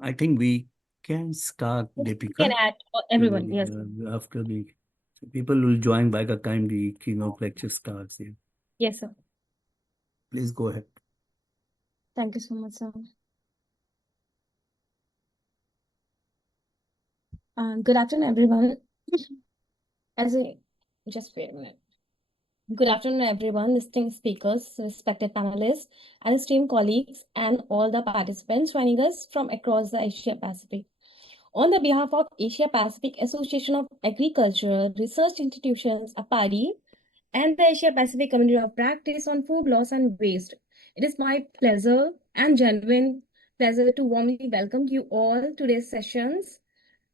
I think we can start, You can Deepika, add everyone. Yes. after the people will join by the time the keynote lecture starts. Yeah. Yes, sir. Please go ahead. Thank you so much, sir. Good afternoon, everyone. As a just wait a minute. Good afternoon, everyone, distinguished speakers, respected panelists, and esteemed colleagues, and all the participants joining us from across the Asia Pacific. On the behalf of Asia Pacific Association of Agricultural Research Institutions, APARI, and the Asia Pacific Community of Practice on Food Loss and Waste, it is my pleasure and genuine pleasure to warmly welcome you all to today's sessions.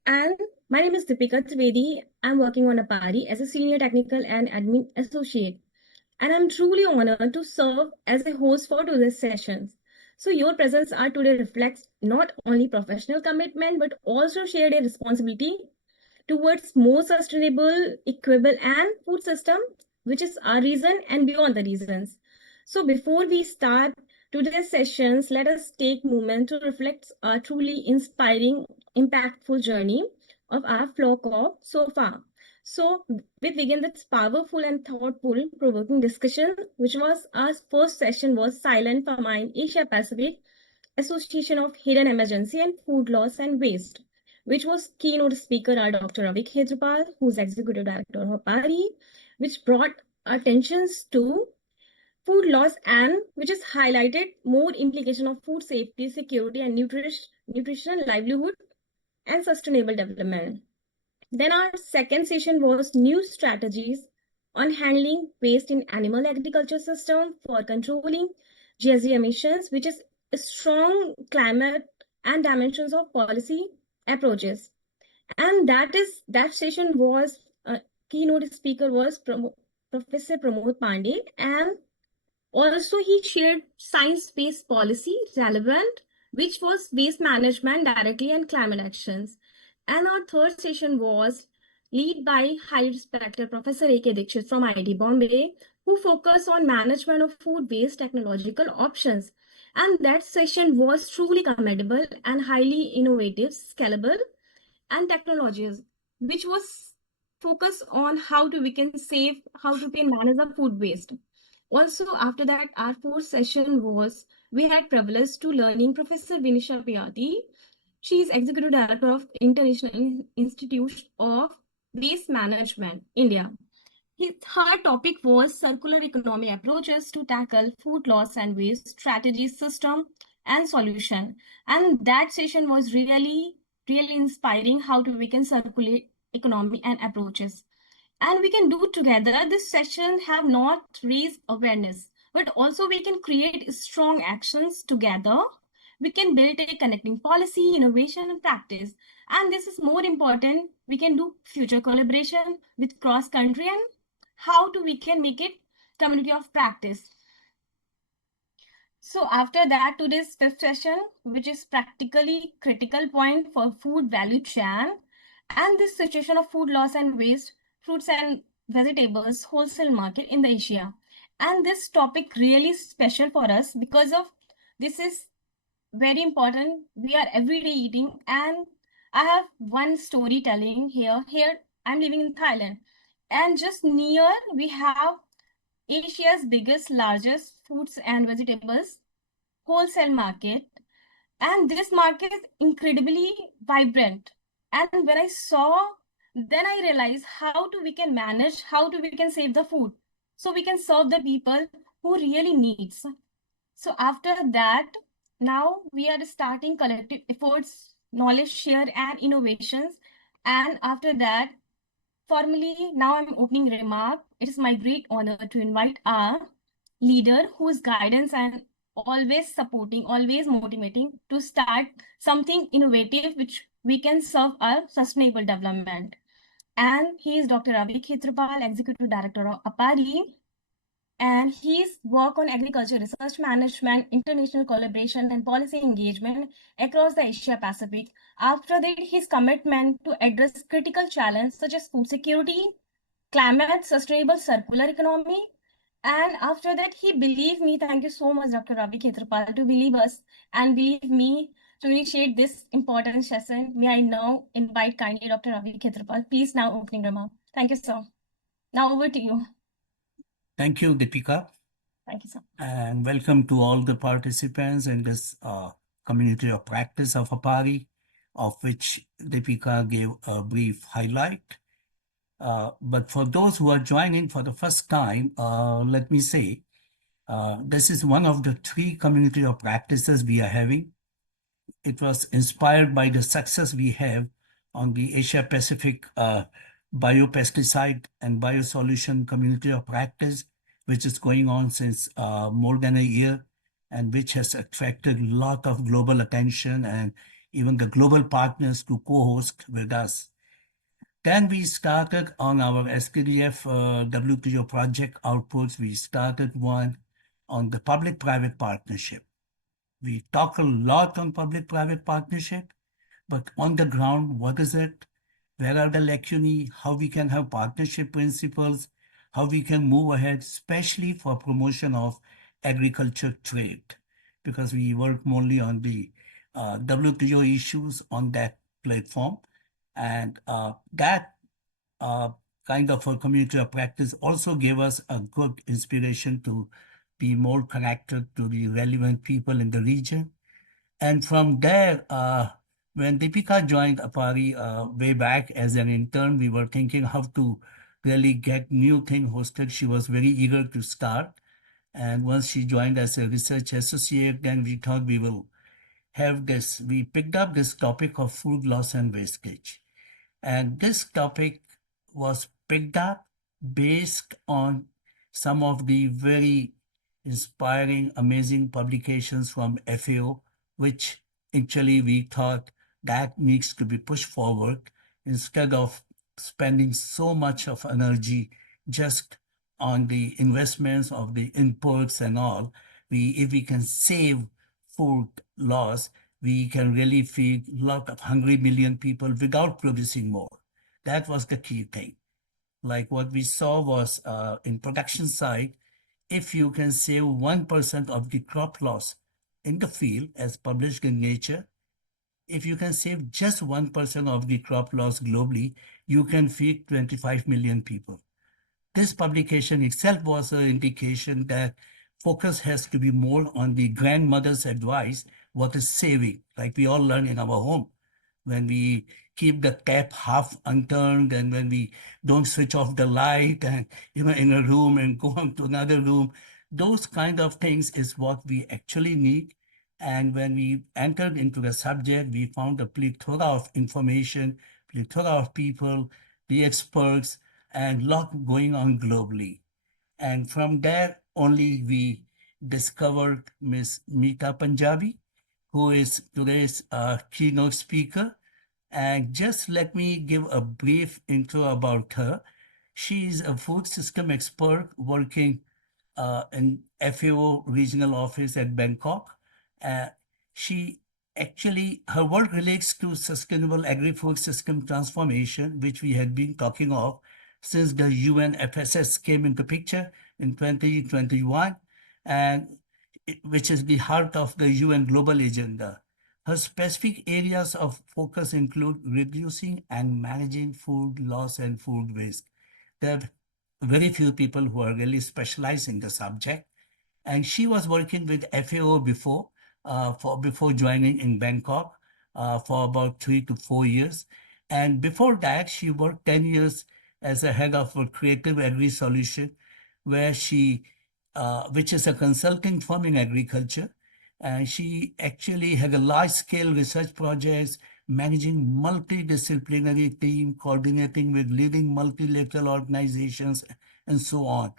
And my name is Deepika Trivedi. I'm working on APARI as a Senior Technical and Admin Associate. And I'm truly honored to serve as a host for today's sessions. So your presence are today reflects not only professional commitment, but also shared a responsibility towards more sustainable, equitable, and food system, which is our reason and beyond the reasons. So before we start today's sessions, let us take a moment to reflect our truly inspiring, impactful journey of our FLAW Corp so far. So we begin this powerful and thoughtful, provoking discussion, which was our first session was Silent Famine Asia Pacific Association of Hidden Emergency and Food Loss and Waste, which was keynote speaker are Dr. Ravi Khetrapal, who's executive director of PARI, which brought attentions to food loss and which is highlighted more implication of food safety, security, and nutrition, livelihood, and sustainable development. Then our second session was new strategies on handling waste in animal agriculture system for controlling GHG emissions, which is a strong climate and dimensions of policy approaches. And that session was keynote speaker was Professor Pramod Pandey, and also he shared science-based policy relevant, which was waste management directly and climate actions. And our third session was led by highly respected Professor A.K. Dixit from IIT Bombay, who focused on management of food waste technological options. And that session was truly commendable and highly innovative, scalable, and technologies, which was focused on how to we can save, how to we can manage the food waste. Also, after that, our fourth session was we had privilege to learning Professor Vinisha Piati. She is Executive Director of International Institute of Waste Management, India. Her topic was circular economy approaches to tackle food loss and waste strategy, system, and solution. And that session was really inspiring how to we can circulate economy and approaches. And we can do together. This session have not raised awareness, but also we can create strong actions together. We can build a connecting policy, innovation, and practice. And this is more important. We can do future collaboration with cross country and how we can make it community of practice. So after that, today's fifth session, which is practically critical point for food value chain, and this situation of food loss and waste, fruits and vegetables wholesale market in the Asia. And this topic really special for us because of this is very important. We are everyday eating, and I have one storytelling here. Here I'm living in Thailand, and just near we have Asia's biggest, largest fruits and vegetables wholesale market. And this market is incredibly vibrant. And when I saw, then I realized how to we can manage, how to we can save the food. So we can serve the people who really needs. So after that, now we are starting collective efforts, knowledge share and innovations. And after that, formally, now I'm opening remark. It is my great honor to invite our leader whose guidance and always supporting, always motivating to start something innovative which we can serve our sustainable development. And he is Dr. Ravi Khetrapal, Executive Director of APARI. And his work on agriculture research management, international collaboration, and policy engagement across the Asia Pacific. After that, his commitment to address critical challenges such as food security, climate, sustainable circular economy. And after that, he believed me. Thank you so much, Dr. Ravi Khetrapal, to believe us and believe me To initiate this important session, may I now invite kindly Dr. Ravi Khetrapal. Please now opening remark. Thank you, sir. Now over to you. Thank you, Deepika, Thank you, sir. and welcome to all the participants in this community of practice of APARI, of which Deepika gave a brief highlight. But for those who are joining for the first time, let me say this is one of the three community of practices we are having. It was inspired by the success we have on the Asia Pacific biopesticide and biosolution community of practice, which is going on since more than a year and which has attracted a lot of global attention and even the global partners to co-host with us. Then we started on our SKDF WTO project outputs. We started one on the public-private partnership. We talk a lot on public-private partnership, but on the ground, what is it? Where are the lacunae? How we can have partnership principles? How we can move ahead, especially for promotion of agriculture trade, because we work mainly on the WTO issues on that platform, and that uh, kind of a community of practice also gave us a good inspiration to be more connected to the relevant people in the region. And from there, when Deepika joined Apari way back as an intern, we were thinking how to really get new thing hosted. She was very eager to start. And once she joined as a research associate, then we thought we will have this. We picked up this topic of food loss and wastage. And this topic was picked up based on some of the very inspiring, amazing publications from FAO, which actually we thought that needs to be pushed forward instead of spending so much of energy just on the investments of the inputs and all. If we can save food loss, we can really feed a lot of hungry million people without producing more. That was the key thing. Like what we saw was in production side, if you can save 1% of the crop loss in the field as published in Nature, if you can save just 1% of the crop loss globally, you can feed 25 million people. This publication itself was an indication that focus has to be more on the grandmother's advice, what is saving, like we all learn in our home. When we keep the tap half unturned and when we don't switch off the light and, in a room and go on to another room, those kind of things is what we actually need. And when we entered into the subject, we found a plethora of information, plethora of people, the experts, and lot going on globally. And from there only we discovered Miss Meeta Punjabi, who is today's keynote speaker. And just let me give a brief intro about her. She is a food system expert working in FAO regional office at Bangkok. Uh, she actually, her work relates to sustainable agri-food system transformation, which we had been talking of since the UN FSS came into picture in 2021, and which is the heart of the UN global agenda. Her specific areas of focus include reducing and managing food loss and food waste. There are very few people who are really specialized in the subject. And she was working with FAO before joining in Bangkok for about 3 to 4 years. And before that, she worked 10 years as a head of a creative agri solution, where which is a consulting firm in agriculture. And she actually had a large scale research projects, managing multidisciplinary team, coordinating with leading multilateral organizations, and so on.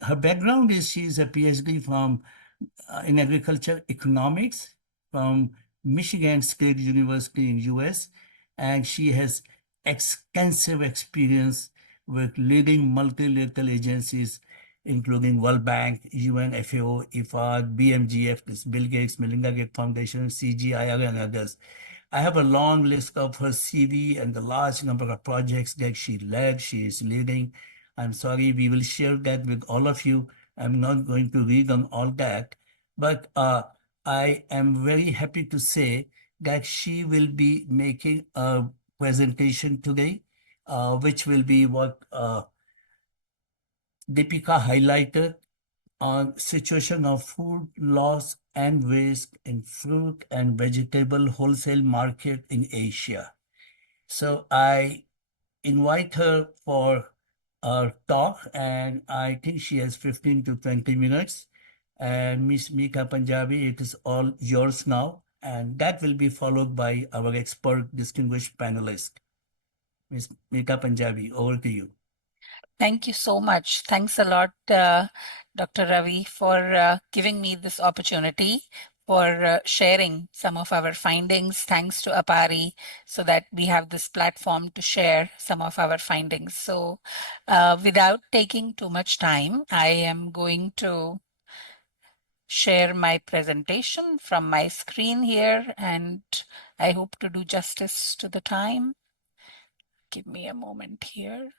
Her background is she is a PhD from in agriculture economics from Michigan State University in US, and she has extensive experience with leading multilateral agencies including World Bank, UN, FAO, IFAD, BMGF, this Bill Gates, Melinda Gates Foundation, CGIAR, and others. I have a long list of her CV and the large number of projects that she led, she is leading. I'm sorry, we will share that with all of you. I'm not going to read on all that, but I am very happy to say that she will be making a presentation today, which will be what Deepika highlighted on situation of food loss and waste in fruit and vegetable wholesale market in Asia. So I invite her for a talk, and I think she has 15 to 20 minutes. And Miss Mika Punjabi, it is all yours now, and that will be followed by our expert distinguished panelist. Miss Mika Punjabi, over to you. Thank you so much. Thanks a lot, Dr. Ravi, for giving me this opportunity for sharing some of our findings. Thanks to Apari, so that we have this platform to share some of our findings. So without taking too much time, I am going to share my presentation from my screen here, and I hope to do justice to the time. Give me a moment here.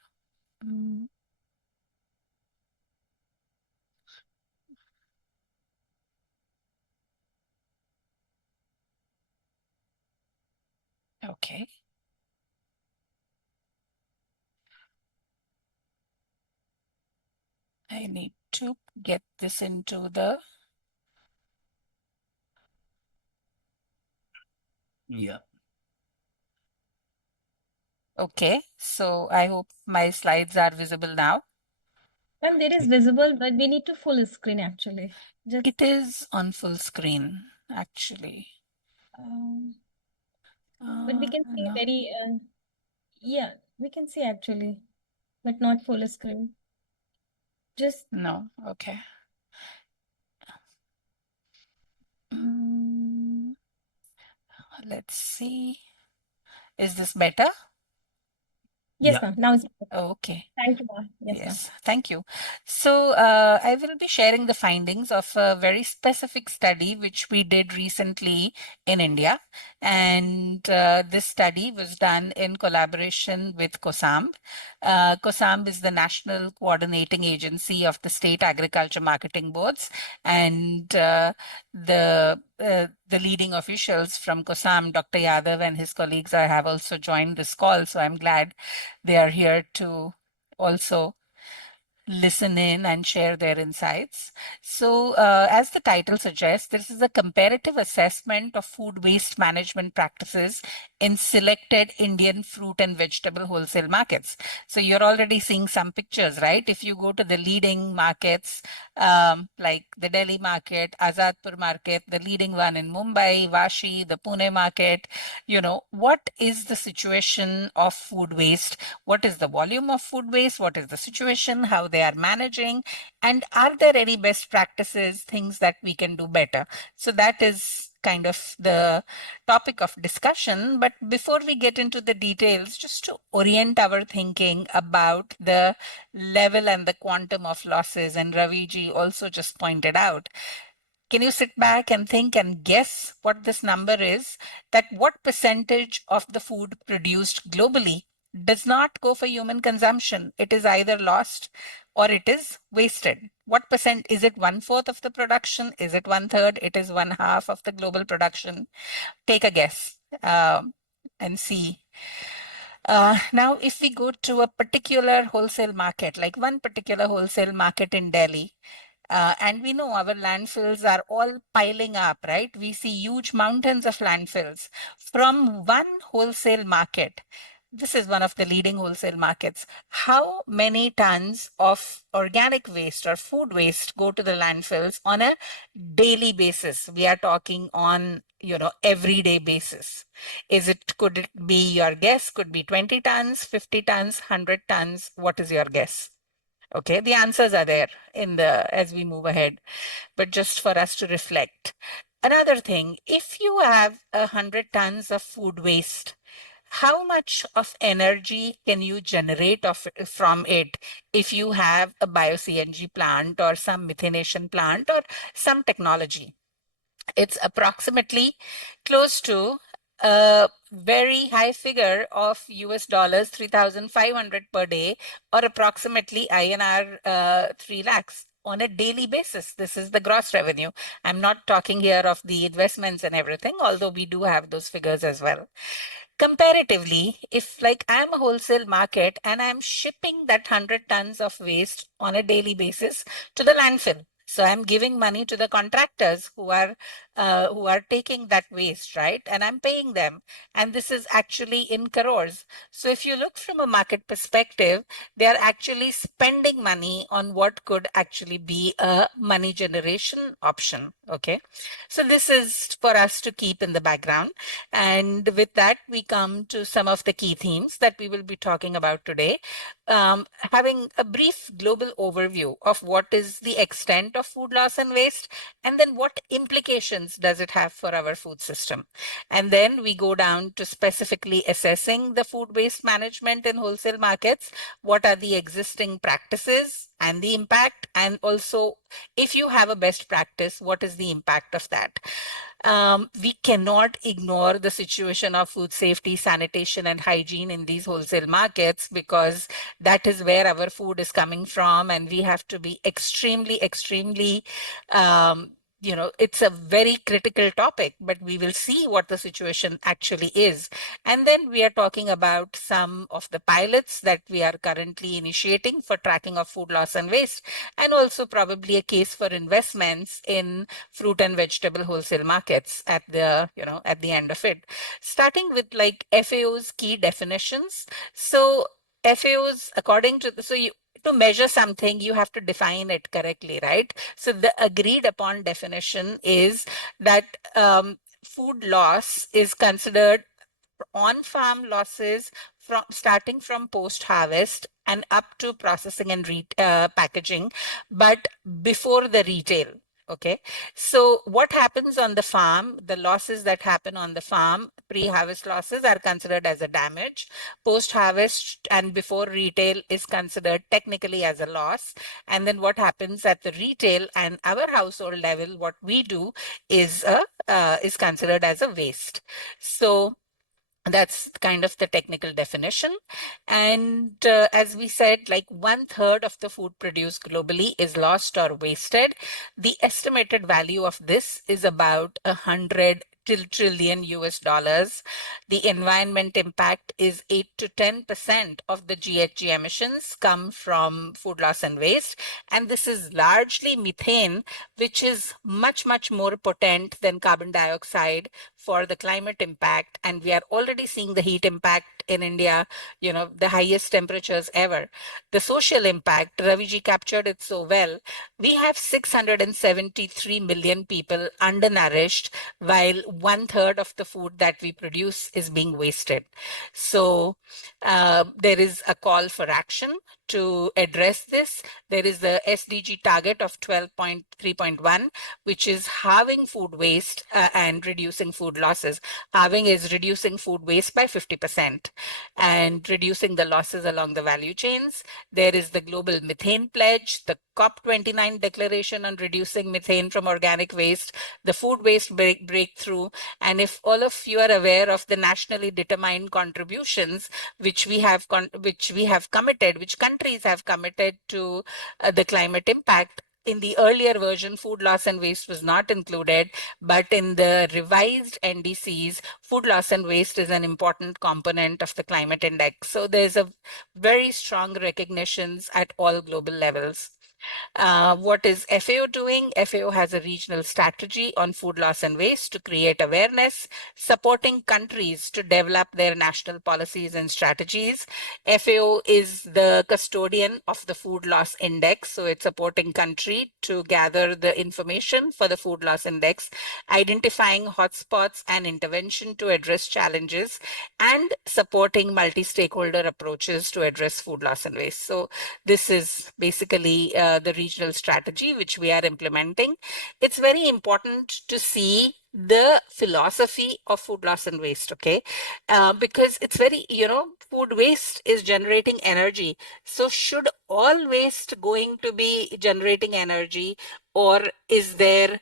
Okay. I need to get this into the... Yeah. Okay, so I hope my slides are visible now. And it is visible, but we need to full screen actually. Just It is on full screen, actually. but we can see No. very yeah, we can see actually, but not full screen. Just No, okay. Mm, let's see. Is this better? yes, Yeah. ma'am. Now it's Okay. thank you, ma'am. Yes, ma'am. Yes, thank you. So I will be sharing the findings of a very specific study which we did recently in India. And this study was done in collaboration with COSAMB. COSAMB is the National Coordinating Agency of the State Agriculture Marketing Boards. And the leading officials from COSAM, Dr. Yadav and his colleagues, have also joined this call. So I'm glad they are here to also listen in and share their insights. So as the title suggests, this is a comparative assessment of food waste management practices in selected Indian fruit and vegetable wholesale markets. So you're already seeing some pictures, right? If you go to the leading markets, like the Delhi market, Azadpur market, the leading one in Mumbai, Vashi, the Pune market, what is the situation of food waste? What is the volume of food waste? What is the situation? How they are managing? And are there any best practices, things that we can do better? So that is kind of the topic of discussion. But before we get into the details, just to orient our thinking about the level and the quantum of losses, and Raviji also just pointed out, can you sit back and think and guess what this number is? That what percentage of the food produced globally does not go for human consumption? It is either lost or it is wasted. What percent? Is it 1/4 of the production? Is it 1/3? It is 1/2 of the global production. Take a guess and see. Now, if we go to a particular wholesale market, like one particular wholesale market in Delhi, and we know our landfills are all piling up, right? We see huge mountains of landfills from one wholesale market. This is one of the leading wholesale markets. How many tons of organic waste or food waste go to the landfills on a daily basis? We are talking on, everyday basis. Could it be, your guess could be 20 tons, 50 tons, 100 tons? What is your guess? Okay, the answers are there as we move ahead, but just for us to reflect. Another thing, if you have 100 tons of food waste, how much of energy can you generate from it if you have a bio-CNG plant or some methanation plant or some technology? It's approximately close to a very high figure of US dollars 3,500 per day, or approximately INR 3 lakhs. on a daily basis. This is the gross revenue. I'm not talking here of the investments and everything, although we do have those figures as well. Comparatively, if like I'm a wholesale market and I'm shipping that 100 tons of waste on a daily basis to the landfill, so I'm giving money to the contractors who are taking that waste, right? And I'm paying them. And this is actually in crores. So if you look from a market perspective, they are actually spending money on what could actually be a money generation option. Okay. So this is for us to keep in the background. And with that, we come to some of the key themes that we will be talking about today. Having a brief global overview of what is the extent of food loss and waste, and then what implications does it have for our food system. And then we go down to specifically assessing the food waste management in wholesale markets. What are the existing practices and the impact? And also, if you have a best practice, what is the impact of that? We cannot ignore the situation of food safety, sanitation, and hygiene in these wholesale markets, because that is where our food is coming from, and we have to be extremely it's a very critical topic, but we will see what the situation actually is. And then we are talking about some of the pilots that we are currently initiating for tracking of food loss and waste, and also probably a case for investments in fruit and vegetable wholesale markets at the end of it. Starting with like FAO's key definitions. So FAO's, according to to measure something, you have to define it correctly, right? So the agreed upon definition is that food loss is considered on-farm losses from starting from post-harvest and up to processing and packaging, but before the retail. Okay, so what happens on the farm, the losses that happen on the farm, pre-harvest losses are considered as a damage. Post-harvest and before retail is considered technically as a loss. And then what happens at the retail and our household level, what we do is considered as a waste. So that's kind of the technical definition. And as we said, like 1/3 of the food produced globally is lost or wasted. The estimated value of this is about 100 trillion US dollars. The environment impact is 8 to 10% of the GHG emissions come from food loss and waste. And this is largely methane, which is much more potent than carbon dioxide for the climate impact. And we are already seeing the heat impact in India, the highest temperatures ever. The social impact, Raviji captured it so well. We have 673 million people undernourished, while 1/3 of the food that we produce is being wasted. So there is a call for action to address this. There is the SDG target of 12.3.1, which is halving food waste and reducing food losses. Halving is reducing food waste by 50% and reducing the losses along the value chains. There is the Global Methane Pledge, the COP29 declaration on reducing methane from organic waste, the food waste breakthrough. And if all of you are aware of the nationally determined contributions which committed, which countries have committed to the climate impact, in the earlier version, food loss and waste was not included, but in the revised NDCs, food loss and waste is an important component of the climate index. So there's a very strong recognitions at all global levels. What is FAO doing? FAO has a regional strategy on food loss and waste to create awareness, supporting countries to develop their national policies and strategies. FAO is the custodian of the food loss index, so it's supporting country to gather the information for the food loss index, identifying hotspots and intervention to address challenges, and supporting multi-stakeholder approaches to address food loss and waste. So this is basically the regional strategy which we are implementing. It's very important to see the philosophy of food loss and waste, okay? Because it's very, food waste is generating energy. So should all waste going to be generating energy, or is there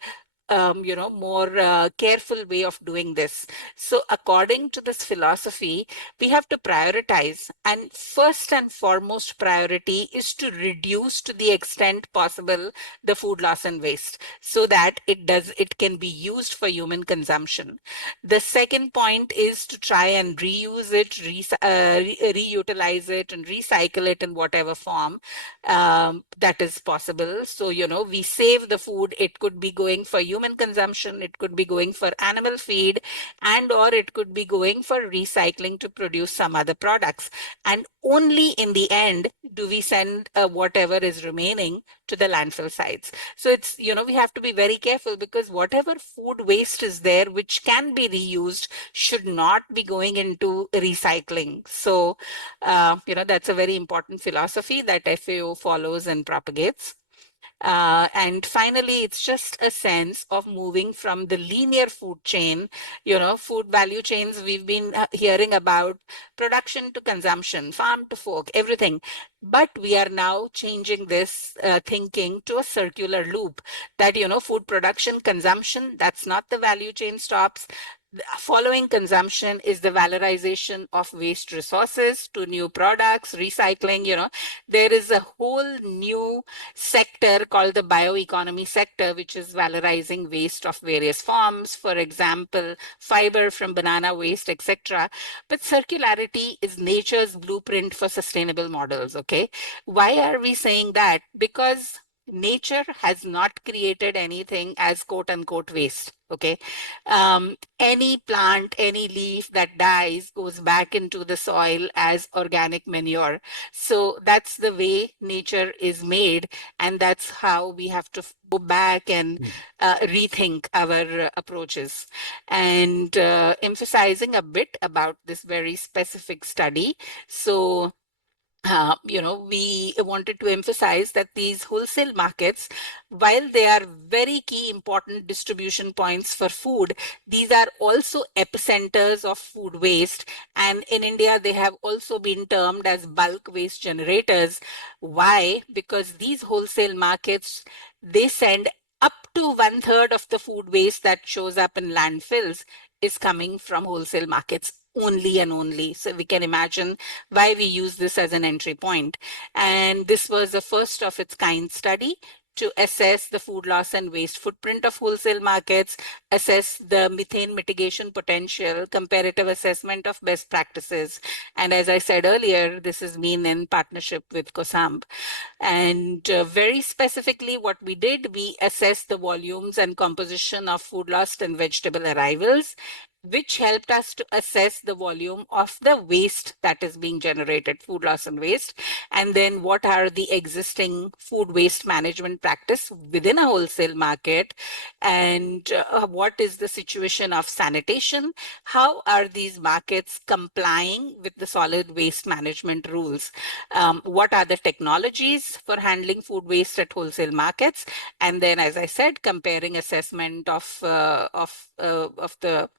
more careful way of doing this. So according to this philosophy, we have to prioritize, and first and foremost priority is to reduce to the extent possible the food loss and waste, so that it can be used for human consumption. The second point is to try and reuse it, reutilize it, and recycle it in whatever form that is possible. So, we save the food. It could be going for human consumption, it could be going for animal feed, and or it could be going for recycling to produce some other products. And only in the end do we send whatever is remaining to the landfill sites. So it's, we have to be very careful, because whatever food waste is there which can be reused should not be going into recycling. So, that's a very important philosophy that FAO follows and propagates. And finally, it's just a sense of moving from the linear food chain, food value chains. We've been hearing about production to consumption, farm to fork, everything. But we are now changing this thinking to a circular loop that, food production, consumption, that's not the value chain stops. Following consumption is the valorization of waste resources to new products, recycling. There is a whole new sector called the bioeconomy sector, which is valorizing waste of various forms, for example, fiber from banana waste, etc. But circularity is nature's blueprint for sustainable models. Okay, why are we saying that? Because nature has not created anything as quote unquote waste. Okay, any plant, any leaf that dies goes back into the soil as organic manure. So that's the way nature is made, and that's how we have to go back and rethink our approaches. And emphasizing a bit about this very specific study. So we wanted to emphasize that these wholesale markets, while they are very key important distribution points for food, these are also epicenters of food waste. And in India, they have also been termed as bulk waste generators. Why? Because these wholesale markets, they send up to 1/3 of the food waste that shows up in landfills is coming from wholesale markets only and only. So we can imagine why we use this as an entry point. And this was a first of its kind study to assess the food loss and waste footprint of wholesale markets, assess the methane mitigation potential, comparative assessment of best practices. And as I said earlier, this has been in partnership with COSAMB. And very specifically, what we did, we assessed the volumes and composition of food loss and vegetable arrivals, which helped us to assess the volume of the waste that is being generated, food loss and waste, and then what are the existing food waste management practice within a wholesale market, and what is the situation of sanitation, how are these markets complying with the solid waste management rules, what are the technologies for handling food waste at wholesale markets, and then, as I said, comparing assessment of the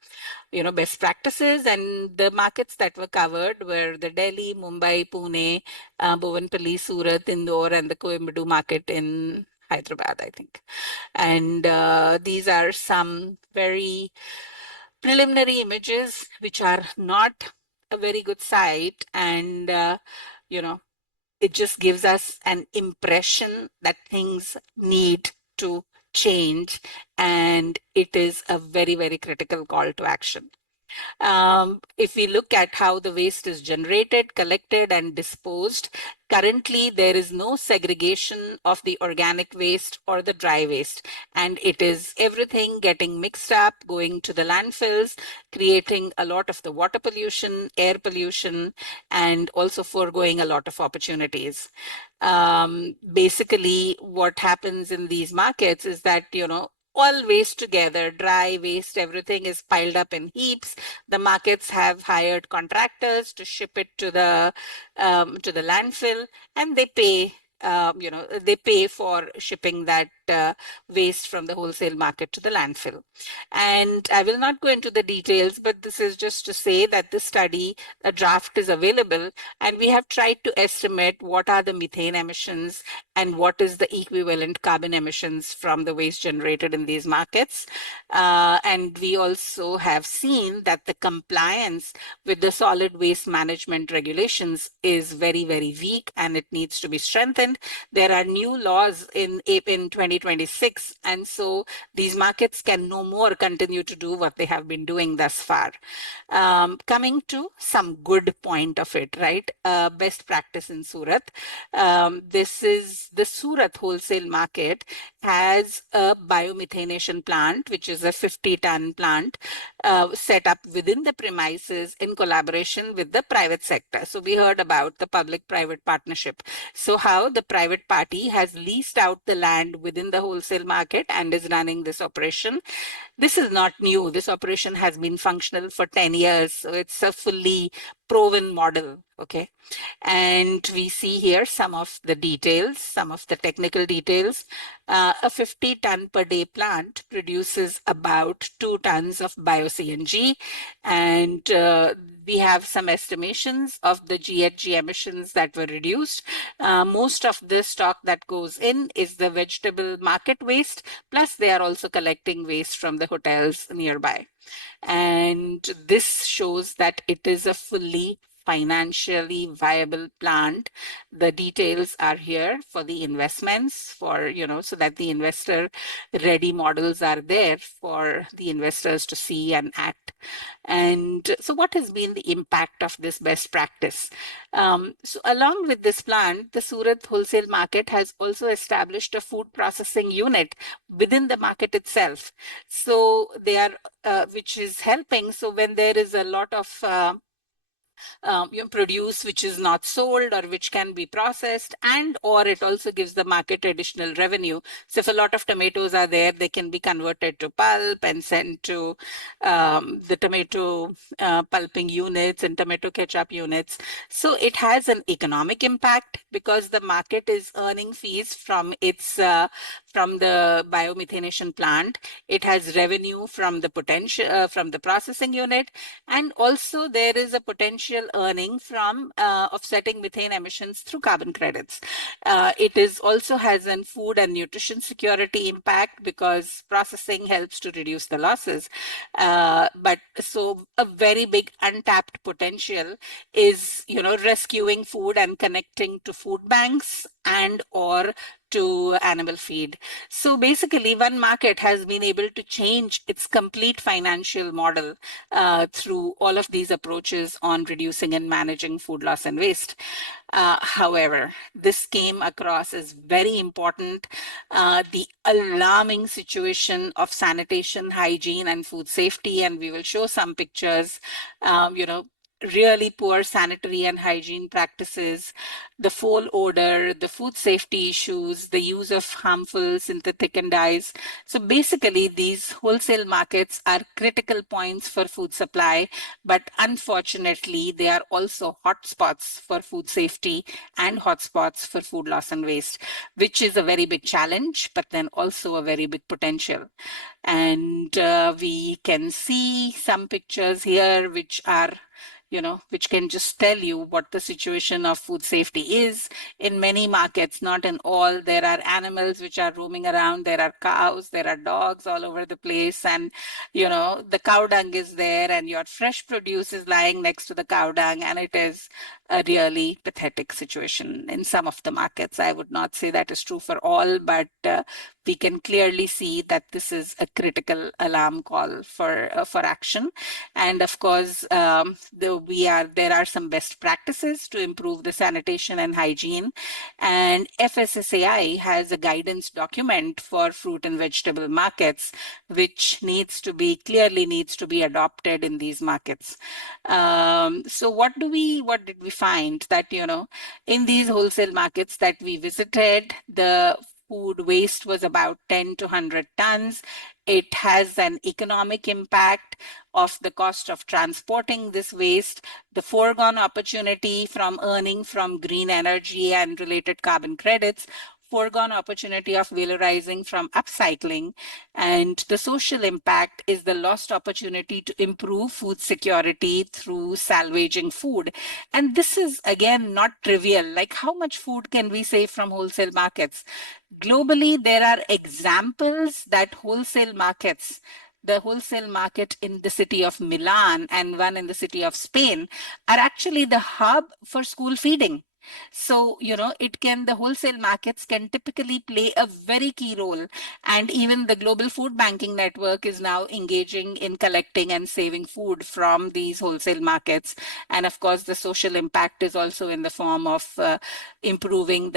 best practices. And the markets that were covered were the Delhi, Mumbai, Pune, Bhuvanpally, Surat, Indore, and the Coimbatore market in Hyderabad, I think. And these are some very preliminary images, which are not a very good sight. And, it just gives us an impression that things need to change, and it is a very, very critical call to action. If we look at how the waste is generated, collected, and disposed, currently there is no segregation of the organic waste or the dry waste, and it is everything getting mixed up, going to the landfills, creating a lot of the water pollution, air pollution, and also foregoing a lot of opportunities. Basically, what happens in these markets is that, all waste together, dry waste, everything is piled up in heaps. The markets have hired contractors to ship it to the landfill, and they pay. They pay for shipping that waste from the wholesale market to the landfill. And I will not go into the details, but this is just to say that this study, a draft is available, and we have tried to estimate what are the methane emissions and what is the equivalent carbon emissions from the waste generated in these markets. And we also have seen that the compliance with the solid waste management regulations is very, very weak, and it needs to be strengthened. There are new laws in 2026, and so these markets can no more continue to do what they have been doing thus far. Coming to some good point of it, right? Best practice in Surat. This is the Surat wholesale market has a biomethanation plant, which is a 50-ton plant set up within the premises in collaboration with the private sector. So we heard about the public-private partnership. So how the private party has leased out the land within the wholesale market and is running this operation. This is not new. This operation has been functional for 10 years. So it's a fully proven model. Okay. And we see here some of the details, some of the technical details. A 50-ton per day plant produces about 2 tons of bio-CNG, and we have some estimations of the GHG emissions that were reduced. Most of the stock that goes in is the vegetable market waste, plus they are also collecting waste from the hotels nearby. And this shows that it is a fully financially viable plant. The details are here for the investments, for, so that the investor ready models are there for the investors to see and act. And so what has been the impact of this best practice? So along with this plant, the Surat wholesale market has also established a food processing unit within the market itself. So they are, which is helping. So when there is a lot of produce which is not sold or which can be processed, and or it also gives the market additional revenue. So if a lot of tomatoes are there, they can be converted to pulp and sent to the tomato pulping units and tomato ketchup units. So it has an economic impact because the market is earning fees from its from the biomethanation plant. It has revenue from the potential from the processing unit, and also there is a potential earning from offsetting methane emissions through carbon credits. It is also has a food and nutrition security impact because processing helps to reduce the losses. But so a very big untapped potential is, rescuing food and connecting to food banks and or to animal feed. So basically, one market has been able to change its complete financial model through all of these approaches on reducing and managing food loss and waste. However, this came across as very important. The alarming situation of sanitation, hygiene, and food safety, and we will show some pictures, really poor sanitary and hygiene practices, the foul odor, the food safety issues, the use of harmful synthetic dyes. So basically, these wholesale markets are critical points for food supply, but unfortunately, they are also hotspots for food safety and hotspots for food loss and waste, which is a very big challenge, but then also a very big potential. And we can see some pictures here which are which can just tell you what the situation of food safety is. In many markets, not in all, there are animals which are roaming around. There are cows, there are dogs all over the place. And, the cow dung is there and your fresh produce is lying next to the cow dung. And it is a really pathetic situation in some of the markets. I would not say that is true for all, but we can clearly see that this is a critical alarm call for action. And of course, there are some best practices to improve the sanitation and hygiene. And FSSAI has a guidance document for fruit and vegetable markets, which clearly needs to be adopted in these markets. So what did we find? That, in these wholesale markets that we visited, the food waste was about 10 to 100 tons. It has an economic impact of the cost of transporting this waste, the foregone opportunity from earning from green energy and related carbon credits, foregone opportunity of valorizing from upcycling, and the social impact is the lost opportunity to improve food security through salvaging food. And this is, again, not trivial. Like, how much food can we save from wholesale markets? Globally, there are examples that the wholesale market in the city of Milan and one in the city of Spain, are actually the hub for school feeding. So, the wholesale markets can typically play a very key role. And even the Global Food Banking Network is now engaging in collecting and saving food from these wholesale markets. And of course, the social impact is also in the form of improving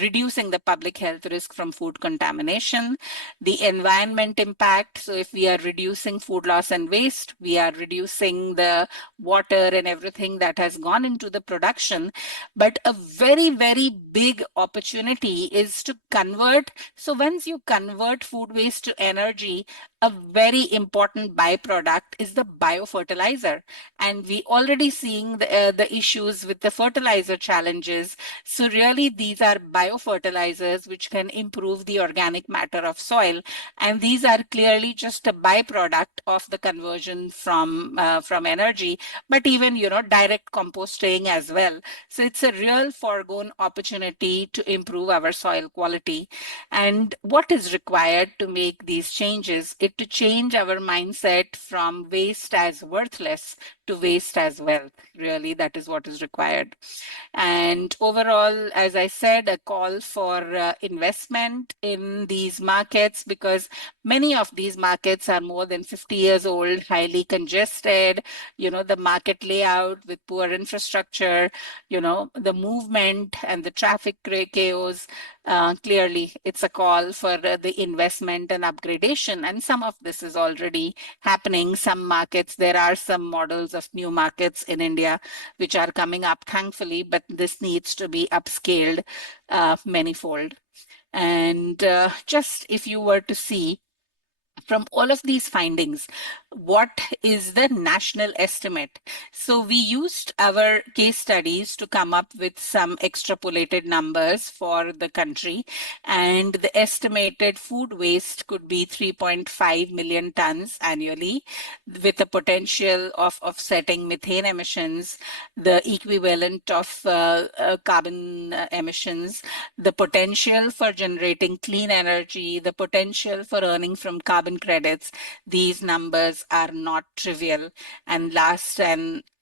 reducing the public health risk from food contamination, the environment impact. So if we are reducing food loss and waste, we are reducing the water and everything that has gone into the production. But a very, very big opportunity is to convert. So once you convert food waste to energy, a very important byproduct is the biofertilizer. And we already seeing the issues with the fertilizer challenges. So really, these are biofertilizers which can improve the organic matter of soil. And these are clearly just a byproduct of the conversion from energy, but even, direct composting as well. So it's a real foregone opportunity to improve our soil quality. And what is required to make these changes is to change our mindset from waste as worthless to waste as wealth. Really, that is what is required. And overall, as I said, a call for investment in these markets, because many of these markets are more than 50 years old, highly congested, the market layout with poor infrastructure, the movement and the traffic chaos. Clearly, it's a call for the investment and upgradation. And some of this is already happening. Some markets, there are some models of new markets in India which are coming up, thankfully, but this needs to be upscaled manifold. And just if you were to see from all of these findings, what is the national estimate? So we used our case studies to come up with some extrapolated numbers for the country, and the estimated food waste could be 3.5 million tons annually, with the potential of offsetting methane emissions, the equivalent of carbon emissions, the potential for generating clean energy, the potential for earning from carbon credits. These numbers are not trivial. And last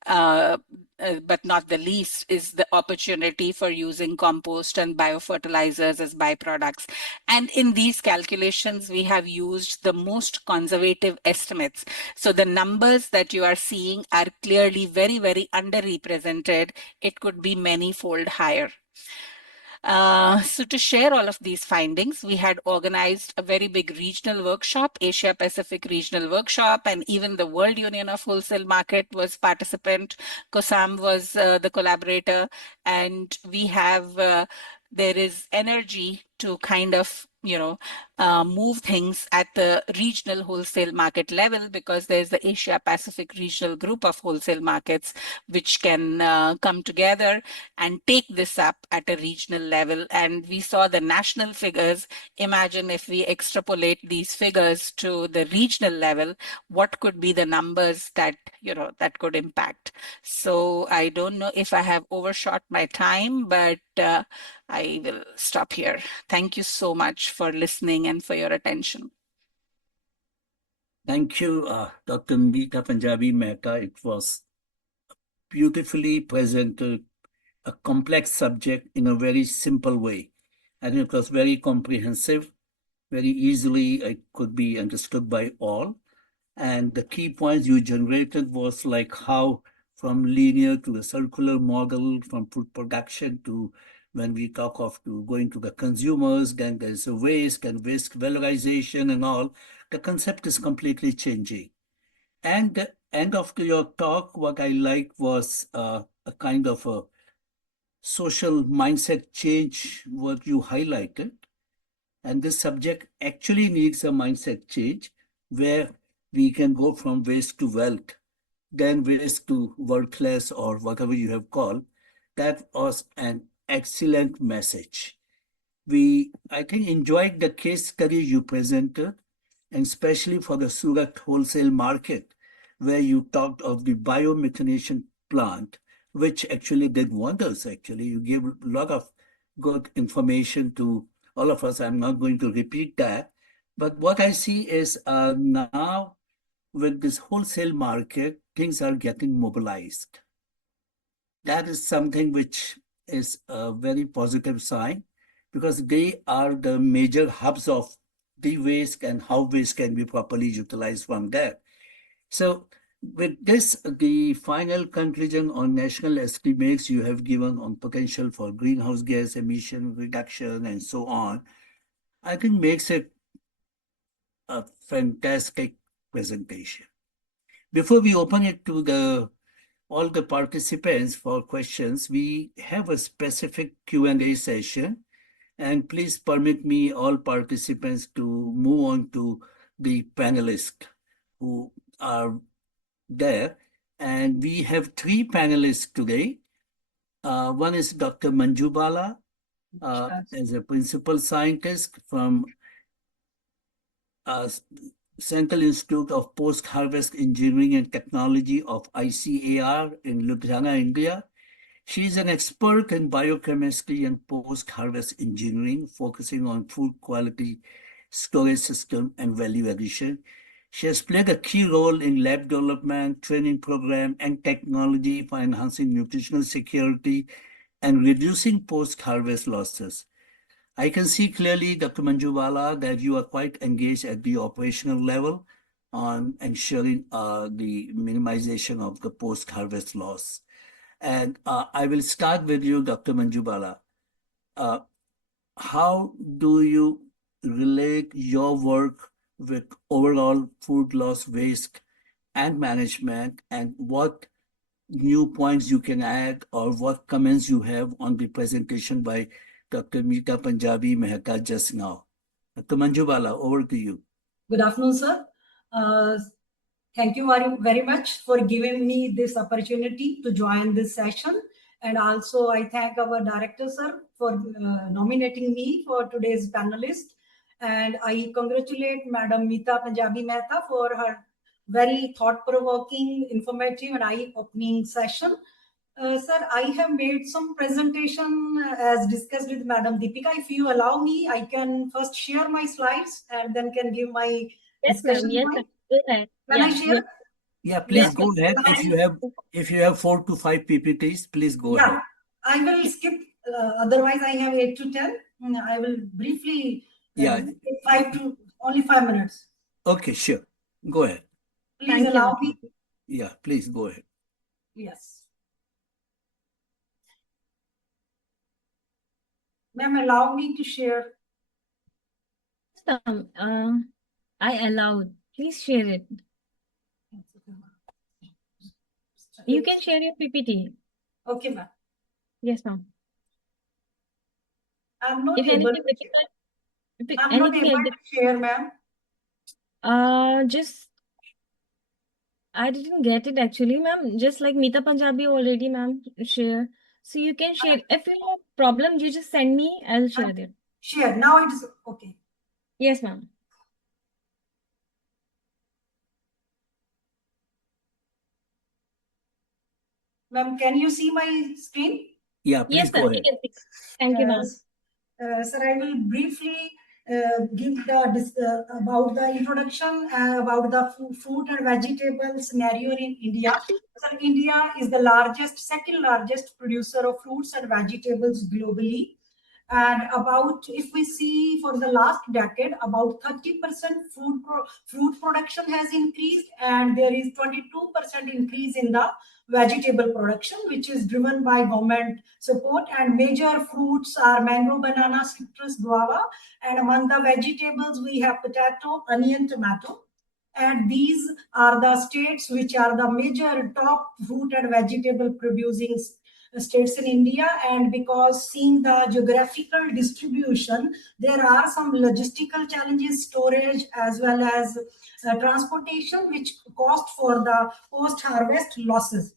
but not the least is the opportunity for using compost and biofertilizers as byproducts. And in these calculations, we have used the most conservative estimates. So the numbers that you are seeing are clearly very, very underrepresented. It could be many-fold higher. So to share all of these findings, we had organized a very big regional workshop, Asia Pacific Regional Workshop, and even the World Union of Wholesale Market was participant. COSAM was the collaborator, and we have, there is energy to kind of move things at the regional wholesale market level, because there's the Asia Pacific Regional Group of Wholesale Markets, which can come together and take this up at a regional level. And we saw the national figures. Imagine if we extrapolate these figures to the regional level, what could be the numbers that, that could impact. So I don't know if I have overshot my time, but I will stop here. Thank you so much for listening and for your attention. Thank you, Dr. Meeta Punjabi Mehta. It was beautifully presented, a complex subject in a very simple way. I think it was very comprehensive, very easily it could be understood by all. And the key points you generated was like how from linear to a circular model, from food production to when we talk of to going to the consumers, then there's a waste and waste valorization and all. The concept is completely changing. And the end of your talk, what I liked was a kind of a social mindset change, what you highlighted. And this subject actually needs a mindset change where we can go from waste to wealth, then waste to worthless or whatever you have called. That was an excellent message. We, I think, enjoyed the case study you presented, and especially for the Surat wholesale market, where you talked of the biomethanation plant, which actually did wonders. Actually, you gave a lot of good information to all of us. I'm not going to repeat that. But what I see is now with this wholesale market, things are getting mobilized. That is something which is a very positive sign, because they are the major hubs of the waste and how waste can be properly utilized from there. So with this, the final conclusion on national estimates you have given on potential for greenhouse gas emission reduction and so on, I think makes it a fantastic presentation. Before we open it to all the participants for questions, we have a specific Q&A session, and please permit me all participants to move on to the panelists who are there. And we have three panelists today. One is Dr. Manju Bala, as a principal scientist from Central Institute of Post-Harvest Engineering and Technology of ICAR in Ludhiana, India. She is an expert in biochemistry and post-harvest engineering, focusing on food quality, storage system, and value addition. She has played a key role in lab development, training program, and technology for enhancing nutritional security and reducing post-harvest losses. I can see clearly, Dr. Manju Bala, that you are quite engaged at the operational level on ensuring the minimization of the post-harvest loss. And I will start with you, Dr. Manju Bala. How do you relate your work with overall food loss, waste, and management, and what new points you can add or what comments you have on the presentation by Dr. Meeta Punjabi Mehta just now? Dr. Manju Bala, over to you. Good afternoon, sir. Thank you very much for giving me this opportunity to join this session. And also I thank our director, sir, for nominating me for today's panelist. And I congratulate Madam Meeta Punjabi Mehta for her very thought-provoking, informative and eye-opening session. Sir, I have made some presentation as discussed with Madam Deepika. If you allow me, I can first share my slides and then can give my discussion point. Go ahead. Can I share? Yeah, please go ahead. If you have 4 to 5 PPTs, please go ahead. I will skip. Otherwise, I have 8 to 10. I will briefly. Only 5 minutes. Okay, sure. Go ahead. Please allow me. Yeah, please go ahead. Yes. Ma'am, allow me to share. I allowed. Please share it. You can share your PPT. Okay, ma'am. Yes, ma'am. I'm not able to share, ma'am. I didn't get it actually, ma'am. Just like Meeta Punjabi already, ma'am, share. So you can share. If you have problem, you just send me. I'll share it. Share. Now it's okay. Yes, ma'am. Ma'am, can you see my screen? Yeah, please go ahead. Thank you, ma'am. Sir, I will briefly give the about the introduction about the food and vegetable scenario in India. Sir, India is the second largest producer of fruits and vegetables globally. And if we see for the last decade, about 30% fruit production has increased, and there is 22% increase in the vegetable production, which is driven by government support. And major fruits are mango, banana, citrus, guava. And among the vegetables, we have potato, onion, tomato. And these are the states which are the major top fruit and vegetable producing states in India. And because seeing the geographical distribution, there are some logistical challenges, storage as well as transportation, which cost for the post-harvest losses.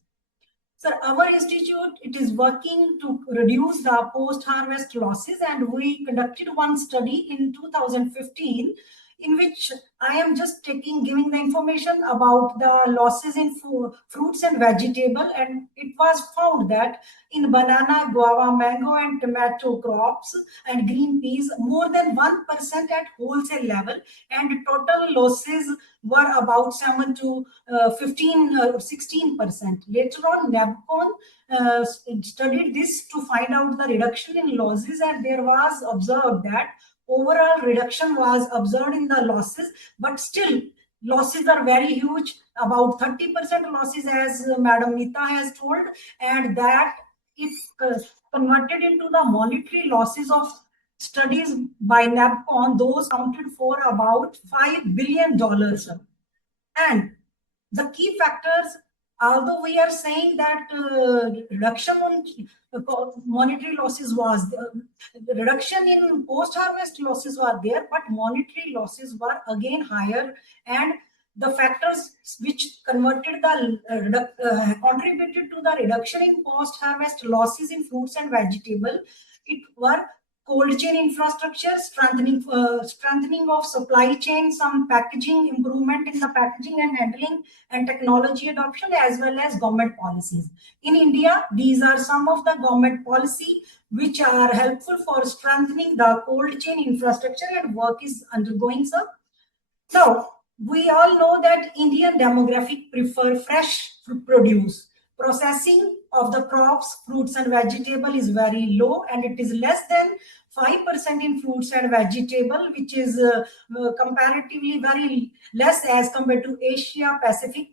So our institute, it is working to reduce the post-harvest losses, and we conducted one study in 2015 in which I am just giving the information about the losses in fruits and vegetable, and it was found that in banana, guava, mango, and tomato crops and green peas, more than 1% at wholesale level, and total losses were about 7 to 15 or 16%. Later on, NABCON studied this to find out the reduction in losses, and there was observed that overall reduction was observed in the losses, but still losses are very huge, about 30% losses, as Madam Nita has told, and that if converted into the monetary losses of studies by NABCON, those counted for about $5 billion. And the key factors, although we are saying that reduction in monetary losses was the reduction in post-harvest losses were there, but monetary losses were again higher, and the factors which contributed to the reduction in post-harvest losses in fruits and vegetable, it were cold chain infrastructure, strengthening of supply chain, some packaging improvement in the packaging and handling, and technology adoption, as well as government policies. In India, these are some of the government policy which are helpful for strengthening the cold chain infrastructure, and work is undergoing, sir. Now, we all know that Indian demographic prefer fresh produce. Processing of the crops, fruits and vegetable is very low, and it is less than 5% in fruits and vegetable, which is comparatively very less as compared to Asia Pacific.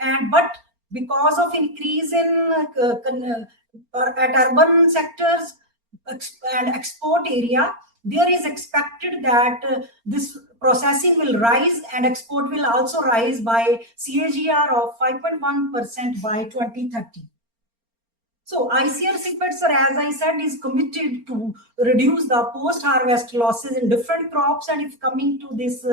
And but because of increase in at urban sectors and export area, there is expected that this processing will rise and export will also rise by CAGR of 5.1% by 2030. So ICR Secret, sir, as I said, is committed to reduce the post-harvest losses in different crops. And if coming to this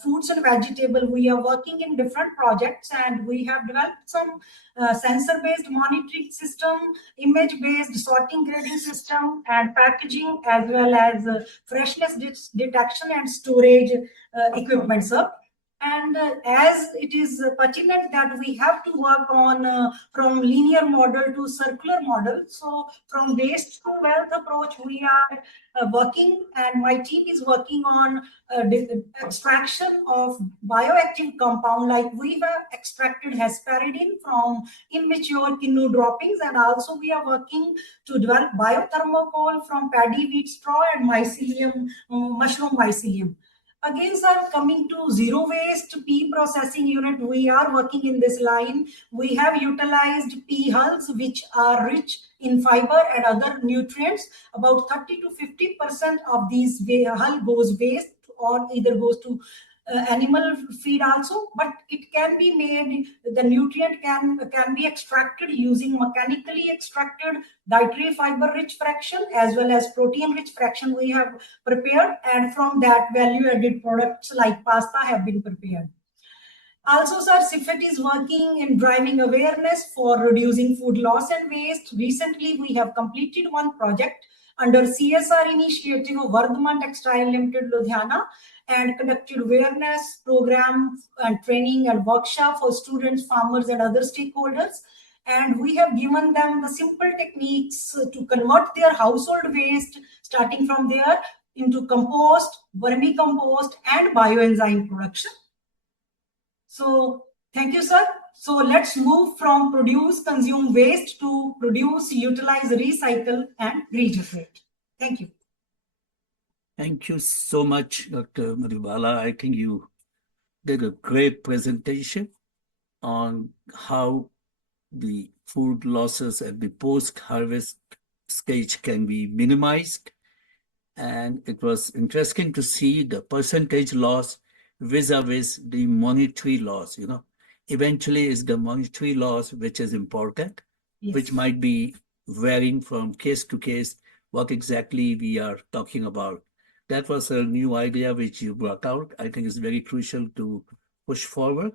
fruits and vegetable, we are working in different projects, and we have developed some sensor-based monitoring system, image-based sorting grading system, and packaging, as well as freshness detection and storage equipment, sir. And as it is pertinent that we have to work on from linear model to circular model. So from waste to wealth approach, we are working, and my team is working on extraction of bioactive compound, like we have extracted hesperidin from immature kinnu droppings, and also we are working to develop biothermocol from paddy wheat straw and mycelium, mushroom mycelium. Again, sir, coming to zero waste pea processing unit, we are working in this line. We have utilized pea hulls, which are rich in fiber and other nutrients. About 30 to 50% of these hull goes waste, or either goes to animal feed also, but it can be made, the nutrient can be extracted using mechanically extracted dietary fiber rich fraction, as well as protein rich fraction we have prepared, and from that value added products like pasta have been prepared. Also, sir, CIFET is working in driving awareness for reducing food loss and waste. Recently, we have completed one project under CSR initiative of Vardhaman Textile Limited, Ludhiana, and conducted awareness program and training and workshop for students, farmers, and other stakeholders. And we have given them the simple techniques to convert their household waste, starting from there, into compost, vermicompost, and bioenzyme production. So thank you, sir. So let's move from produce, consume, waste to produce, utilize, recycle, and regenerate. Thank you. Thank you so much, Dr. Madhubala. I think you did a great presentation on how the food losses at the post-harvest stage can be minimized. And it was interesting to see the percentage loss vis-a-vis the monetary loss. Eventually it's the monetary loss which is important, Yes. which might be varying from case to case, what exactly we are talking about. That was a new idea which you brought out. I think it's very crucial to push forward.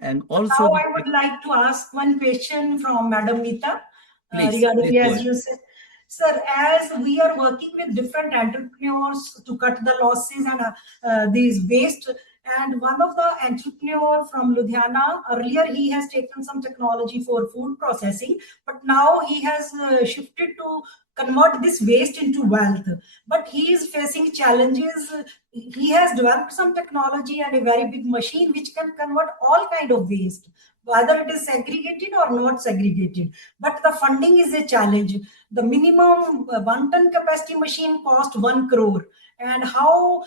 And also, Now I would like to ask one question from Madam Meeta please regarding, go as ahead. you said, sir, as we are working with different entrepreneurs to cut the losses and these waste, and one of the entrepreneur from Ludhiana, earlier he has taken some technology for food processing, but now he has shifted to convert this waste into wealth. But he is facing challenges. He has developed some technology and a very big machine which can convert all kind of waste, whether it is segregated or not segregated. But the funding is a challenge. The minimum 1 ton capacity machine cost 1 crore. And how,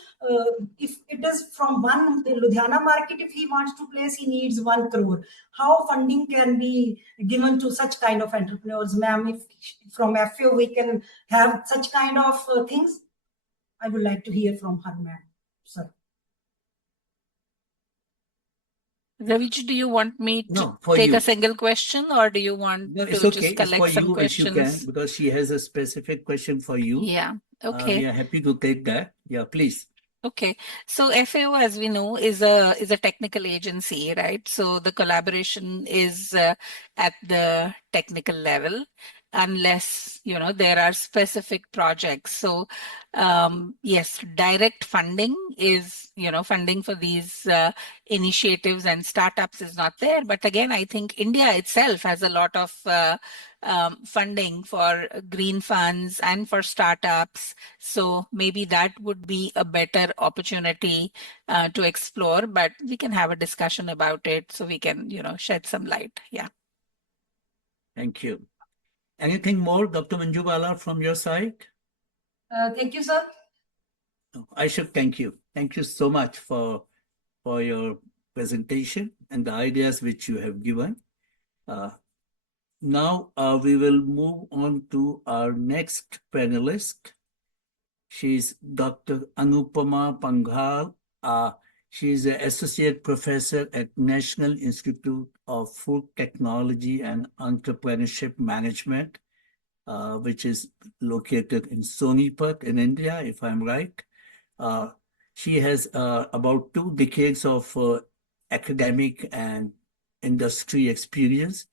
if it is from one Ludhiana market, if he wants to place, he needs 1 crore. How funding can be given to such kind of entrepreneurs, ma'am? If from FAO we can have such kind of things, I would like to hear from her, ma'am. Sir. Raviji, do you want me to No, for take you. a single question, or do you want No, it's to okay. just It's for collect some you if you can, questions? because she has a specific question for you. Yeah, We okay. are happy to take that. Yeah, please. Okay, so FAO, as we know, is a technical agency, right? So the collaboration is at the technical level, unless there are specific projects. So yes, direct funding is funding for these initiatives and startups is not there. But again, I think India itself has a lot of funding for green funds and for startups. So maybe that would be a better opportunity to explore, but we can have a discussion about it so we can, shed some light. Yeah. Thank you. Anything more, Dr. Manjubala, from your side? Thank you, sir. No, I should thank you. Thank you so much for your presentation and the ideas which you have given. Now we will move on to our next panelist. She's Dr. Anupama Panghal. She is an associate professor at National Institute of Food Technology and Entrepreneurship Management, which is located in Sonipat in India, if I'm right. She has about 2 decades of academic and industry experience,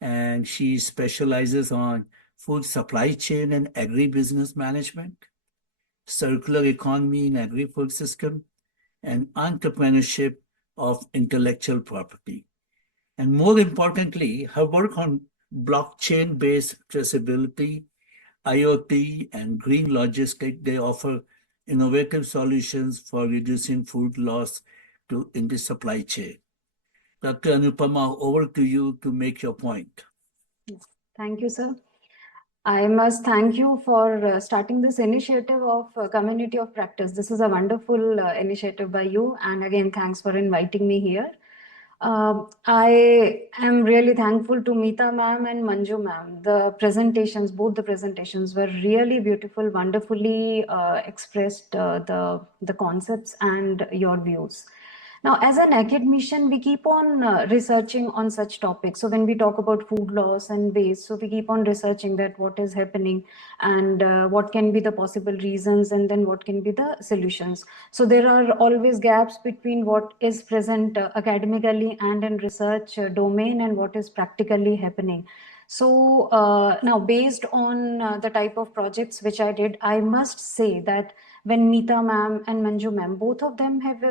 and she specializes on food supply chain and agribusiness management, circular economy in agri-food system, and entrepreneurship of intellectual property. And more importantly, her work on blockchain-based traceability, IoT, and green logistics, they offer innovative solutions for reducing food loss in the supply chain. Dr. Anupama, over to you to make your point. Thank you, sir. I must thank you for starting this initiative of Community of Practice. This is a wonderful initiative by you. And again, thanks for inviting me here. I am really thankful to Meeta ma'am and Manju ma'am. The presentations, both the presentations were really beautiful, wonderfully expressed the concepts and your views. Now, as an academician, we keep on researching on such topics. So when we talk about food loss and waste, so we keep on researching that what is happening and what can be the possible reasons and then what can be the solutions. So there are always gaps between what is present academically and in research domain and what is practically happening. So now based on the type of projects which I did, I must say that when Meeta ma'am and Manju ma'am, both of them have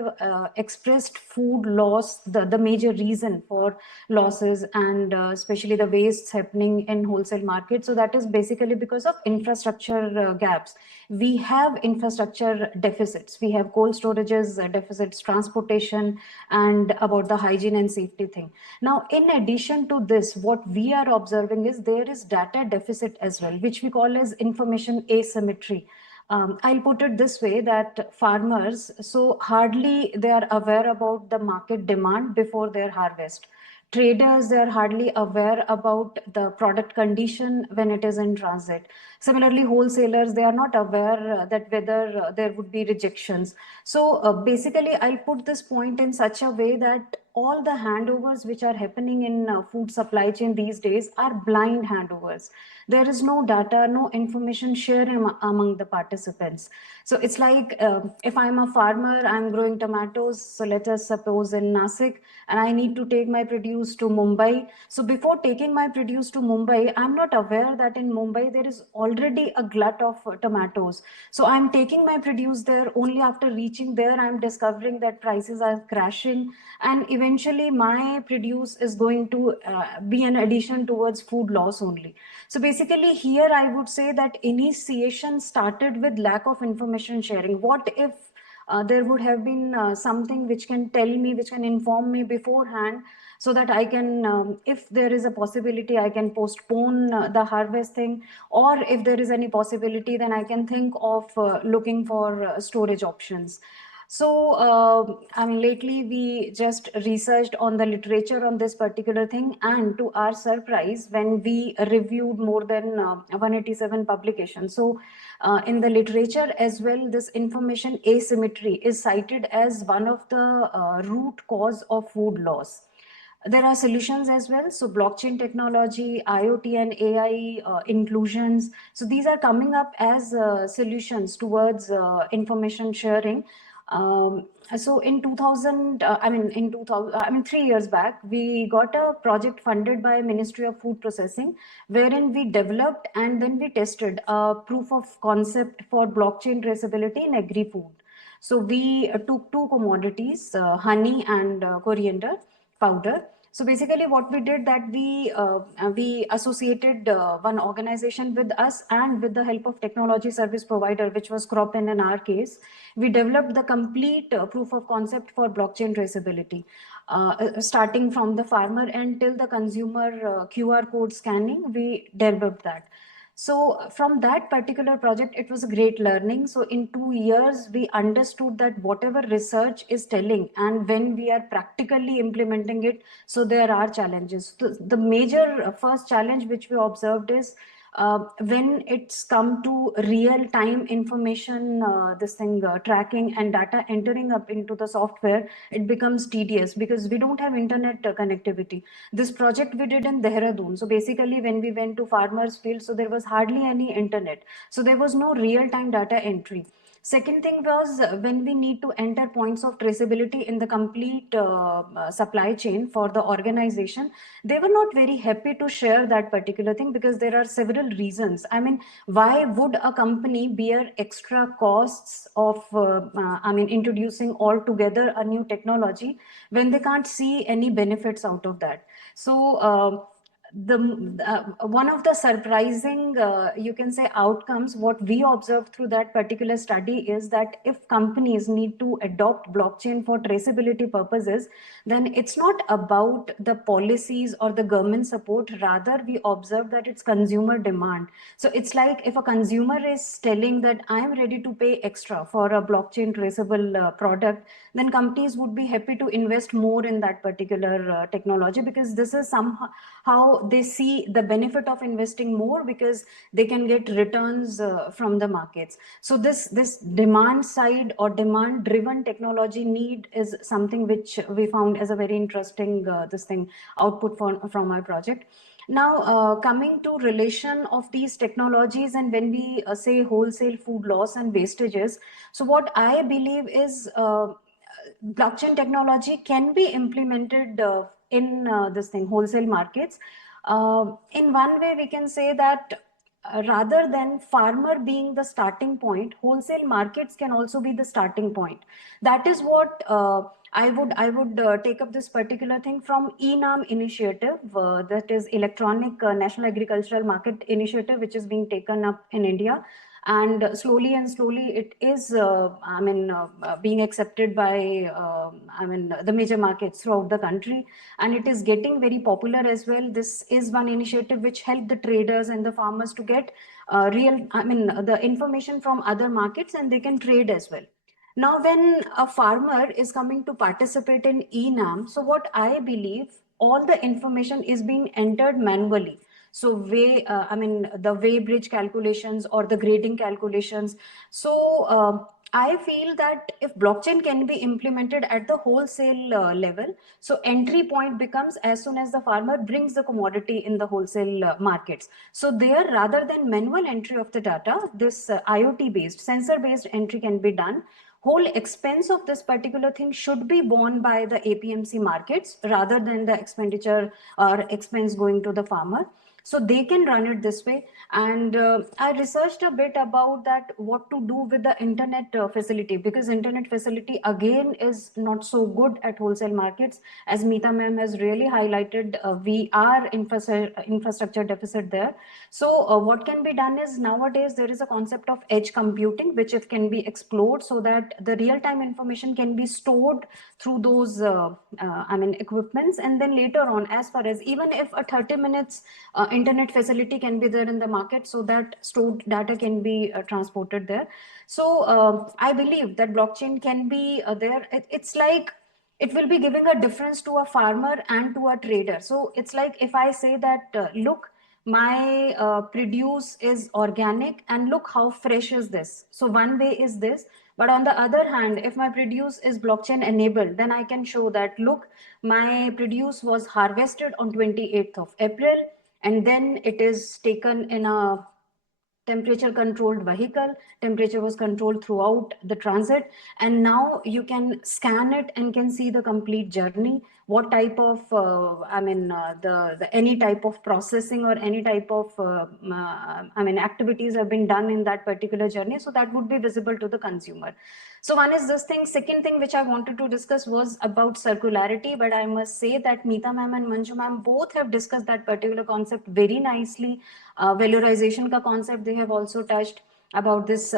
expressed food loss, the major reason for losses and especially the wastes happening in wholesale market. So that is basically because of infrastructure gaps. We have infrastructure deficits. We have cold storages deficits, transportation, and about the hygiene and safety thing. Now, in addition to this, what we are observing is there is data deficit as well, which we call as information asymmetry. I'll put it this way that farmers, so hardly they are aware about the market demand before their harvest. Traders, they are hardly aware about the product condition when it is in transit. Similarly, wholesalers, they are not aware that whether there would be rejections. So basically, I'll put this point in such a way that all the handovers which are happening in food supply chain these days are blind handovers. There is no data, no information shared among the participants. So it's like, if I'm a farmer, I'm growing tomatoes. So let us suppose in Nasik, and I need to take my produce to Mumbai. So before taking my produce to Mumbai, I'm not aware that in Mumbai there is already a glut of tomatoes. So I'm taking my produce there. Only after reaching there, I'm discovering that prices are crashing, and eventually my produce is going to be an addition towards food loss only. So basically here I would say that initiation started with lack of information sharing. What if there would have been something which can tell me, which can inform me beforehand, so that I can, if there is a possibility, I can postpone the harvesting, or if there is any possibility, then I can think of looking for storage options. So, I mean, lately we just researched on the literature on this particular thing, and to our surprise, when we reviewed more than 187 publications, so in the literature as well, this information asymmetry is cited as one of the root cause of food loss. There are solutions as well. So blockchain technology, IoT and AI inclusions. So these are coming up as solutions towards information sharing. So in 2000, in 3 years back, we got a project funded by Ministry of Food Processing, wherein we developed and then we tested a proof of concept for blockchain traceability in agri-food. So we took two commodities, honey and coriander powder. So basically what we did that we associated one organization with us, and with the help of technology service provider, which was Cropin in our case, we developed the complete proof of concept for blockchain traceability, starting from the farmer end till the consumer QR code scanning. We developed that. So from that particular project, it was a great learning. So in 2 years, we understood that whatever research is telling, and when we are practically implementing it, so there are challenges. The major first challenge which we observed is when it's come to real time information, tracking and data entering up into the software, it becomes tedious because we don't have internet connectivity. This project we did in Dehradun. So basically when we went to farmers field, so there was hardly any internet. So there was no real time data entry. Second thing was when we need to enter points of traceability in the complete supply chain for the organization, they were not very happy to share that particular thing because there are several reasons. I mean, why would a company bear extra costs of, introducing altogether a new technology when they can't see any benefits out of that? So, one of the surprising you can say outcomes what we observed through that particular study is that if companies need to adopt blockchain for traceability purposes, then it's not about the policies or the government support, rather we observe that it's consumer demand. So it's like if a consumer is telling that I am ready to pay extra for a blockchain traceable product, then companies would be happy to invest more in that particular technology, because this is somehow how they see the benefit of investing more, because they can get returns from the markets. So this demand side or demand driven technology need is something which we found as a very interesting output from our project. Now, coming to relation of these technologies, and when we say wholesale food loss and wastages, so what I believe is blockchain technology can be implemented in wholesale markets. In one way, we can say that rather than farmer being the starting point, wholesale markets can also be the starting point. That is what I would take up this particular thing from ENAM initiative, that is Electronic National Agricultural Market Initiative, which is being taken up in India. And slowly it is being accepted by the major markets throughout the country, and it is getting very popular as well. This is one initiative which helped the traders and the farmers to get the information from other markets, and they can trade as well. Now, when a farmer is coming to participate in ENAM, so what I believe, all the information is being entered manually. So the weighbridge calculations or the grading calculations. So I feel that if blockchain can be implemented at the wholesale level, so entry point becomes as soon as the farmer brings the commodity in the wholesale markets. So there, rather than manual entry of the data, this IoT based, sensor based entry can be done. Whole expense of this particular thing should be borne by the APMC markets rather than the expenditure or expense going to the farmer. So they can run it this way. And I researched a bit about that, what to do with the internet facility, because internet facility again is not so good at wholesale markets. As Meeta ma'am has really highlighted, we are infrastructure deficit there. So what can be done is, nowadays there is a concept of edge computing, which if can be explored, so that the real-time information can be stored through those equipments, and then later on, as far as even if a 30 minutes internet facility can be there in the market, so that stored data can be transported there. So I believe that blockchain can be there. It's like it will be giving a difference to a farmer and to a trader. So it's like if I say that, look, my produce is organic and look how fresh is this. So one way is this. But on the other hand, if my produce is blockchain enabled, then I can show that, look, my produce was harvested on 28th of April, and then it is taken in a temperature controlled vehicle. Temperature was controlled throughout the transit, and now you can scan it and can see the complete journey, what type of the any type of processing or any type of activities have been done in that particular journey. So that would be visible to the consumer. So one is this thing. Second thing which I wanted to discuss was about circularity, but I must say that Meeta ma'am and Manju ma'am both have discussed that particular concept very nicely. Valorization ka concept they have also touched about this.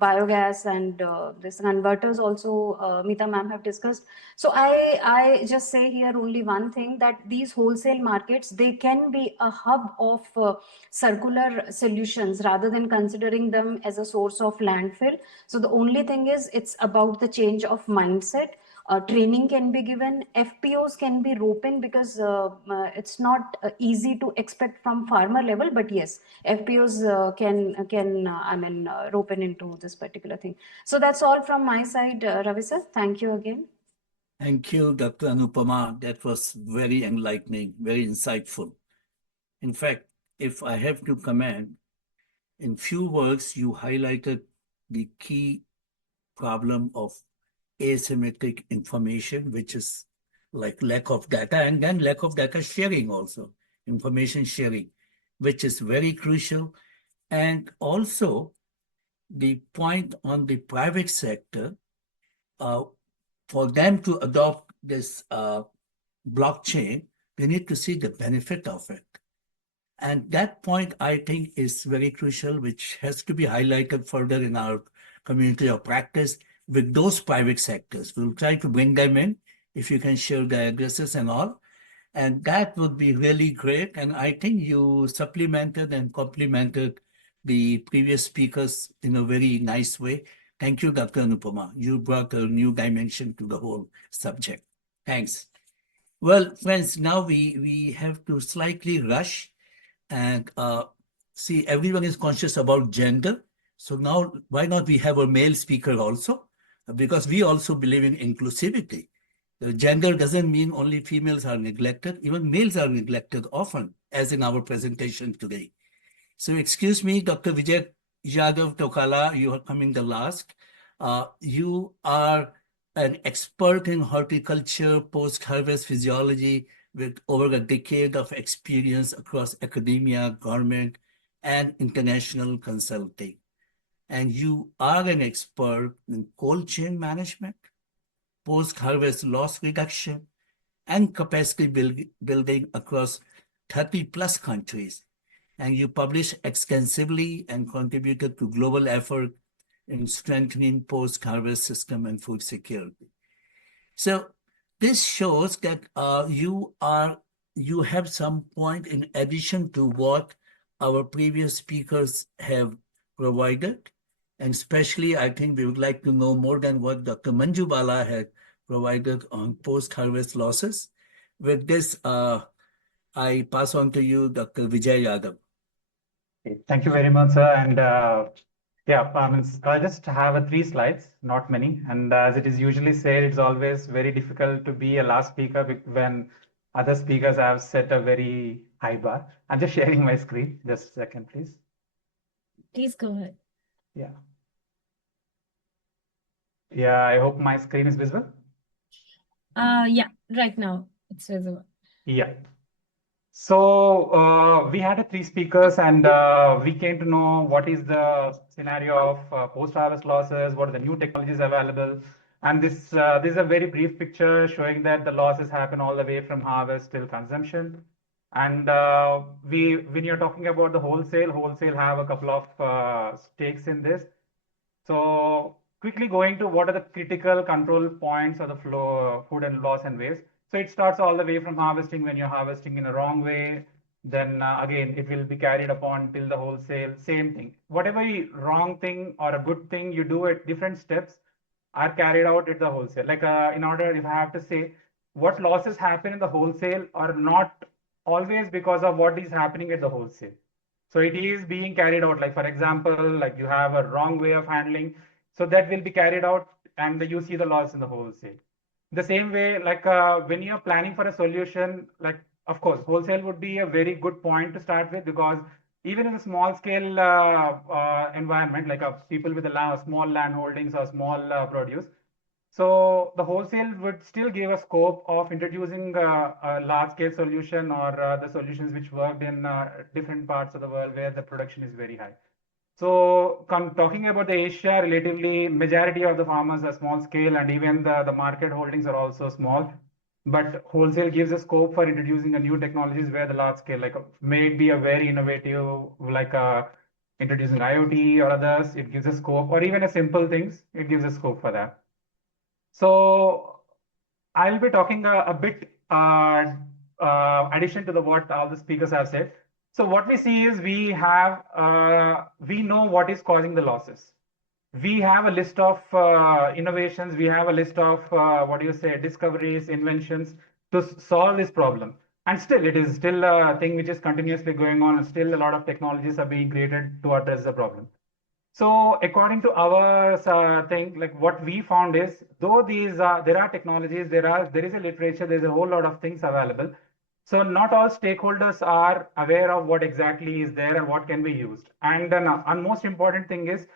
Biogas and this converters also Meeta ma'am have discussed. So I just say here only one thing, that these wholesale markets, they can be a hub of circular solutions rather than considering them as a source of landfill. So the only thing is, it's about the change of mindset. Training can be given, FPOs can be roped in, because it's not easy to expect from farmer level, but yes, FPOs can rope in into this particular thing. So that's all from my side, Ravi sir. Thank you again. Thank you, Dr. Anupama. That was very enlightening, very insightful. In fact, if I have to comment, in few words, you highlighted the key problem of asymmetric information, which is like lack of data, and then lack of data sharing also, information sharing, which is very crucial. And also the point on the private sector, for them to adopt this blockchain, they need to see the benefit of it. And that point, I think, is very crucial, which has to be highlighted further in our community of practice with those private sectors. We'll try to bring them in, if you can share the addresses and all. And that would be really great. And I think you supplemented and complemented the previous speakers in a very nice way. Thank you, Dr. Anupama. You brought a new dimension to the whole subject. Thanks. Well, friends, now we have to slightly rush. And see, everyone is conscious about gender. So now, why not we have a male speaker also? Because we also believe in inclusivity. The gender doesn't mean only females are neglected. Even males are neglected often, as in our presentation today. So excuse me, Dr. Vijay Yadav Tokala, you are coming the last. You are an expert in horticulture, post-harvest physiology, with over a decade of experience across academia, government, and international consulting. And you are an expert in cold chain management, post-harvest loss reduction, and capacity building across 30 plus countries. And you publish extensively and contributed to global effort in strengthening post-harvest system and food security. So this shows that you have some point in addition to what our previous speakers have provided. And especially, I think we would like to know more than what Dr. Manju Bala had provided on post-harvest losses. With this, I pass on to you, Dr. Vijay Yadav. Thank you very much, sir. And Yeah, I just have 3 slides, not many. And as it is usually said, it's always very difficult to be a last speaker when other speakers have set a very high bar. I'm just sharing my screen. Just a second, please. Please go ahead. Yeah. Yeah, I hope my screen is visible. Yeah, right now it's visible. Yeah. So we had 3 speakers, and we came to know what is the scenario of post-harvest losses, what are the new technologies available, and this is a very brief picture showing that the losses happen all the way from harvest till consumption. And when you're talking about the wholesale have a couple of stakes in this. So quickly going to what are the critical control points of the flow, food and loss and waste. So it starts all the way from harvesting. When you're harvesting in a wrong way, then again, it will be carried upon till the wholesale, same thing. Whatever wrong thing or a good thing you do at different steps are carried out at the wholesale. Like in order, if I have to say what losses happen in the wholesale are not always because of what is happening at the wholesale. So it is being carried out, like for example, like you have a wrong way of handling, so that will be carried out and you see the loss in the wholesale. The same way, like when you're planning for a solution, like of course, wholesale would be a very good point to start with, because even in a small scale environment, like people with a small land holdings or small produce, so the wholesale would still give a scope of introducing a large-scale solution or the solutions which worked in different parts of the world where the production is very high. So talking about the Asia, relatively majority of the farmers are small scale, and even the market holdings are also small. But wholesale gives a scope for introducing a new technologies where the large scale, like may it be a very innovative, like introducing IoT or others, it gives a scope, or even a simple things, it gives a scope for that. So I'll be talking a bit addition to what all the speakers have said. So what we see is we know what is causing the losses. We have a list of innovations. We have a list of discoveries, inventions to solve this problem. And still, it is still a thing which is continuously going on. And still, a lot of technologies are being created to address the problem. So according to our thing, like what we found is, though there are technologies, there is a literature, there's a whole lot of things available. So not all stakeholders are aware of what exactly is there and what can be used. And then most important thing is,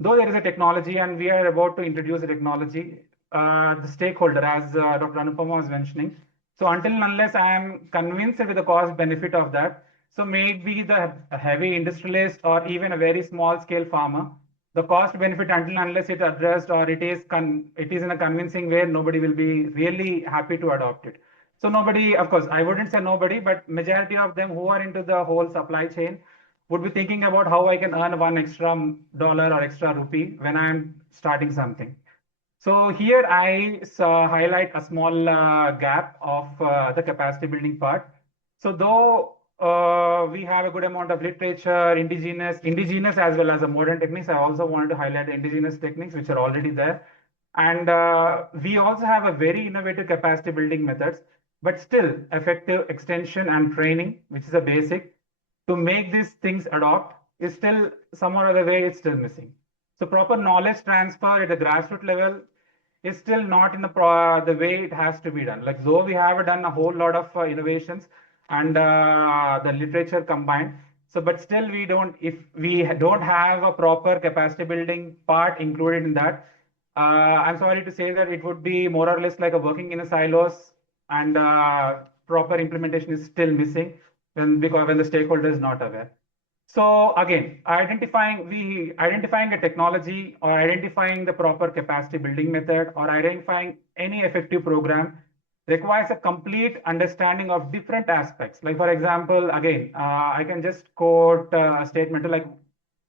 though there is a technology and we are about to introduce a technology, the stakeholder, as Dr. Anupama was mentioning. So until and unless I am convinced with the cost benefit of that, so maybe the heavy industrialist or even a very small scale farmer, the cost benefit until unless it addressed or it is in a convincing way, nobody will be really happy to adopt it. So nobody, of course, I wouldn't say nobody, but majority of them who are into the whole supply chain would be thinking about how I can earn one extra dollar or extra rupee when I'm starting something. So here I highlight a small gap of the capacity building part. So though we have a good amount of literature, indigenous as well as the modern techniques, I also wanted to highlight the indigenous techniques which are already there. And we also have a very innovative capacity building methods, but still effective extension and training, which is a basic, to make these things adopt is still some or other way it's still missing. So proper knowledge transfer at the grassroots level is still not in the way it has to be done. Like though we have done a whole lot of innovations and the literature combined, so but still if we don't have a proper capacity building part included in that, I'm sorry to say that it would be more or less like a working in a silos, and proper implementation is still missing because when the stakeholder is not aware. So again, identifying a technology or identifying the proper capacity building method or identifying any effective program requires a complete understanding of different aspects. Like for example, again, I can just quote a statement like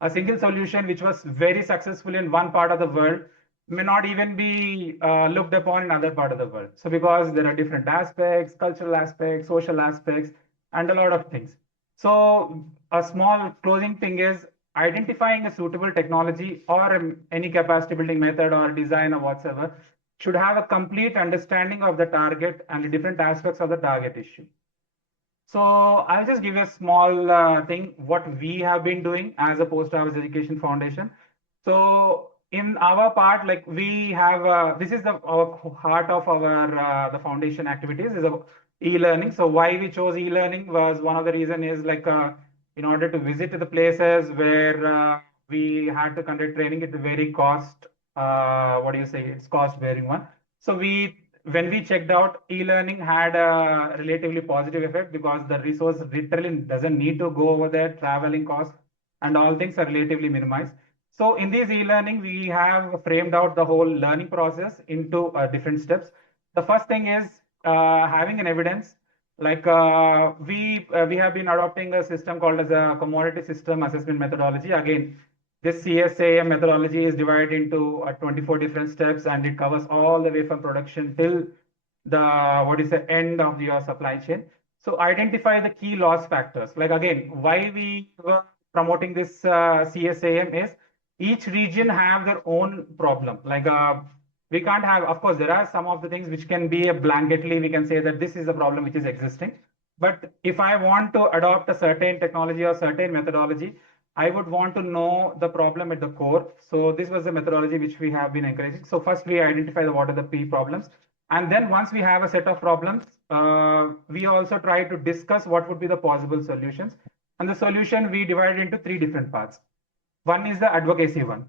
a single solution which was very successful in one part of the world may not even be looked upon in other part of the world. So because there are different aspects, cultural aspects, social aspects, and a lot of things. So a small closing thing is identifying a suitable technology or any capacity building method or design or whatsoever should have a complete understanding of the target and the different aspects of the target issue. So I'll just give you a small thing, what we have been doing as a post-harvest education foundation. So in our part, like we have, this is our heart of our the foundation activities is e-learning. So why we chose e-learning was one of the reason is like in order to visit the places where we had to conduct training, it's a very cost, what do you say, it's cost bearing one. So when we checked out, e-learning had a relatively positive effect because the resource literally doesn't need to go over there, traveling cost and all things are relatively minimized. So in this e-learning, we have framed out the whole learning process into different steps. The first thing is having an evidence. Like we have been adopting a system called as a commodity system assessment methodology. Again, this CSAM methodology is divided into 24 different steps, and it covers all the way from production till the what is the end of your supply chain. So identify the key loss factors. Like again, why we were promoting this CSAM is each region have their own problem. Like we can't have, of course, there are some of the things which can be a blanketly, we can say that this is a problem which is existing. But if I want to adopt a certain technology or certain methodology, I would want to know the problem at the core. So this was the methodology which we have been encouraging. So first we identify what are the P problems. And then once we have a set of problems, we also try to discuss what would be the possible solutions. And the solution we divide into three different parts. One is the advocacy one.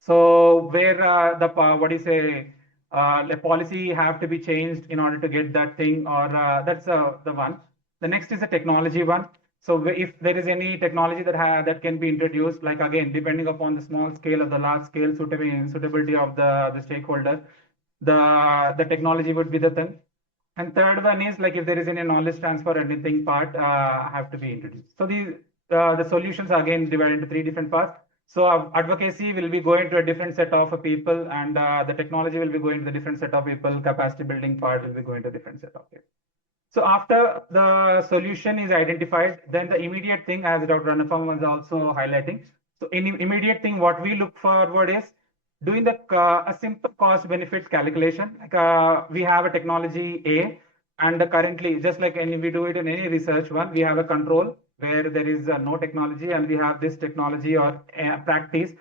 So where what do you say, the policy have to be changed in order to get that thing, or that's the one. The next is the technology one. So if there is any technology that can be introduced, like again, depending upon the small scale or the large scale suitability of the stakeholder, the technology would be the thing. And third one is like if there is any knowledge transfer or anything part have to be introduced. So the solutions are again divided into three different parts. So advocacy will be going to a different set of people, and the technology will be going to the different set of people. Capacity building part will be going to a different set of people. So after the solution is identified, then the immediate thing, as Dr. Ranapam was also highlighting. So in immediate thing, what we look forward is doing a simple cost benefit calculation. Like we have a technology A, and currently, just like we do it in any research one, we have a control where there is no technology, and we have this technology or practice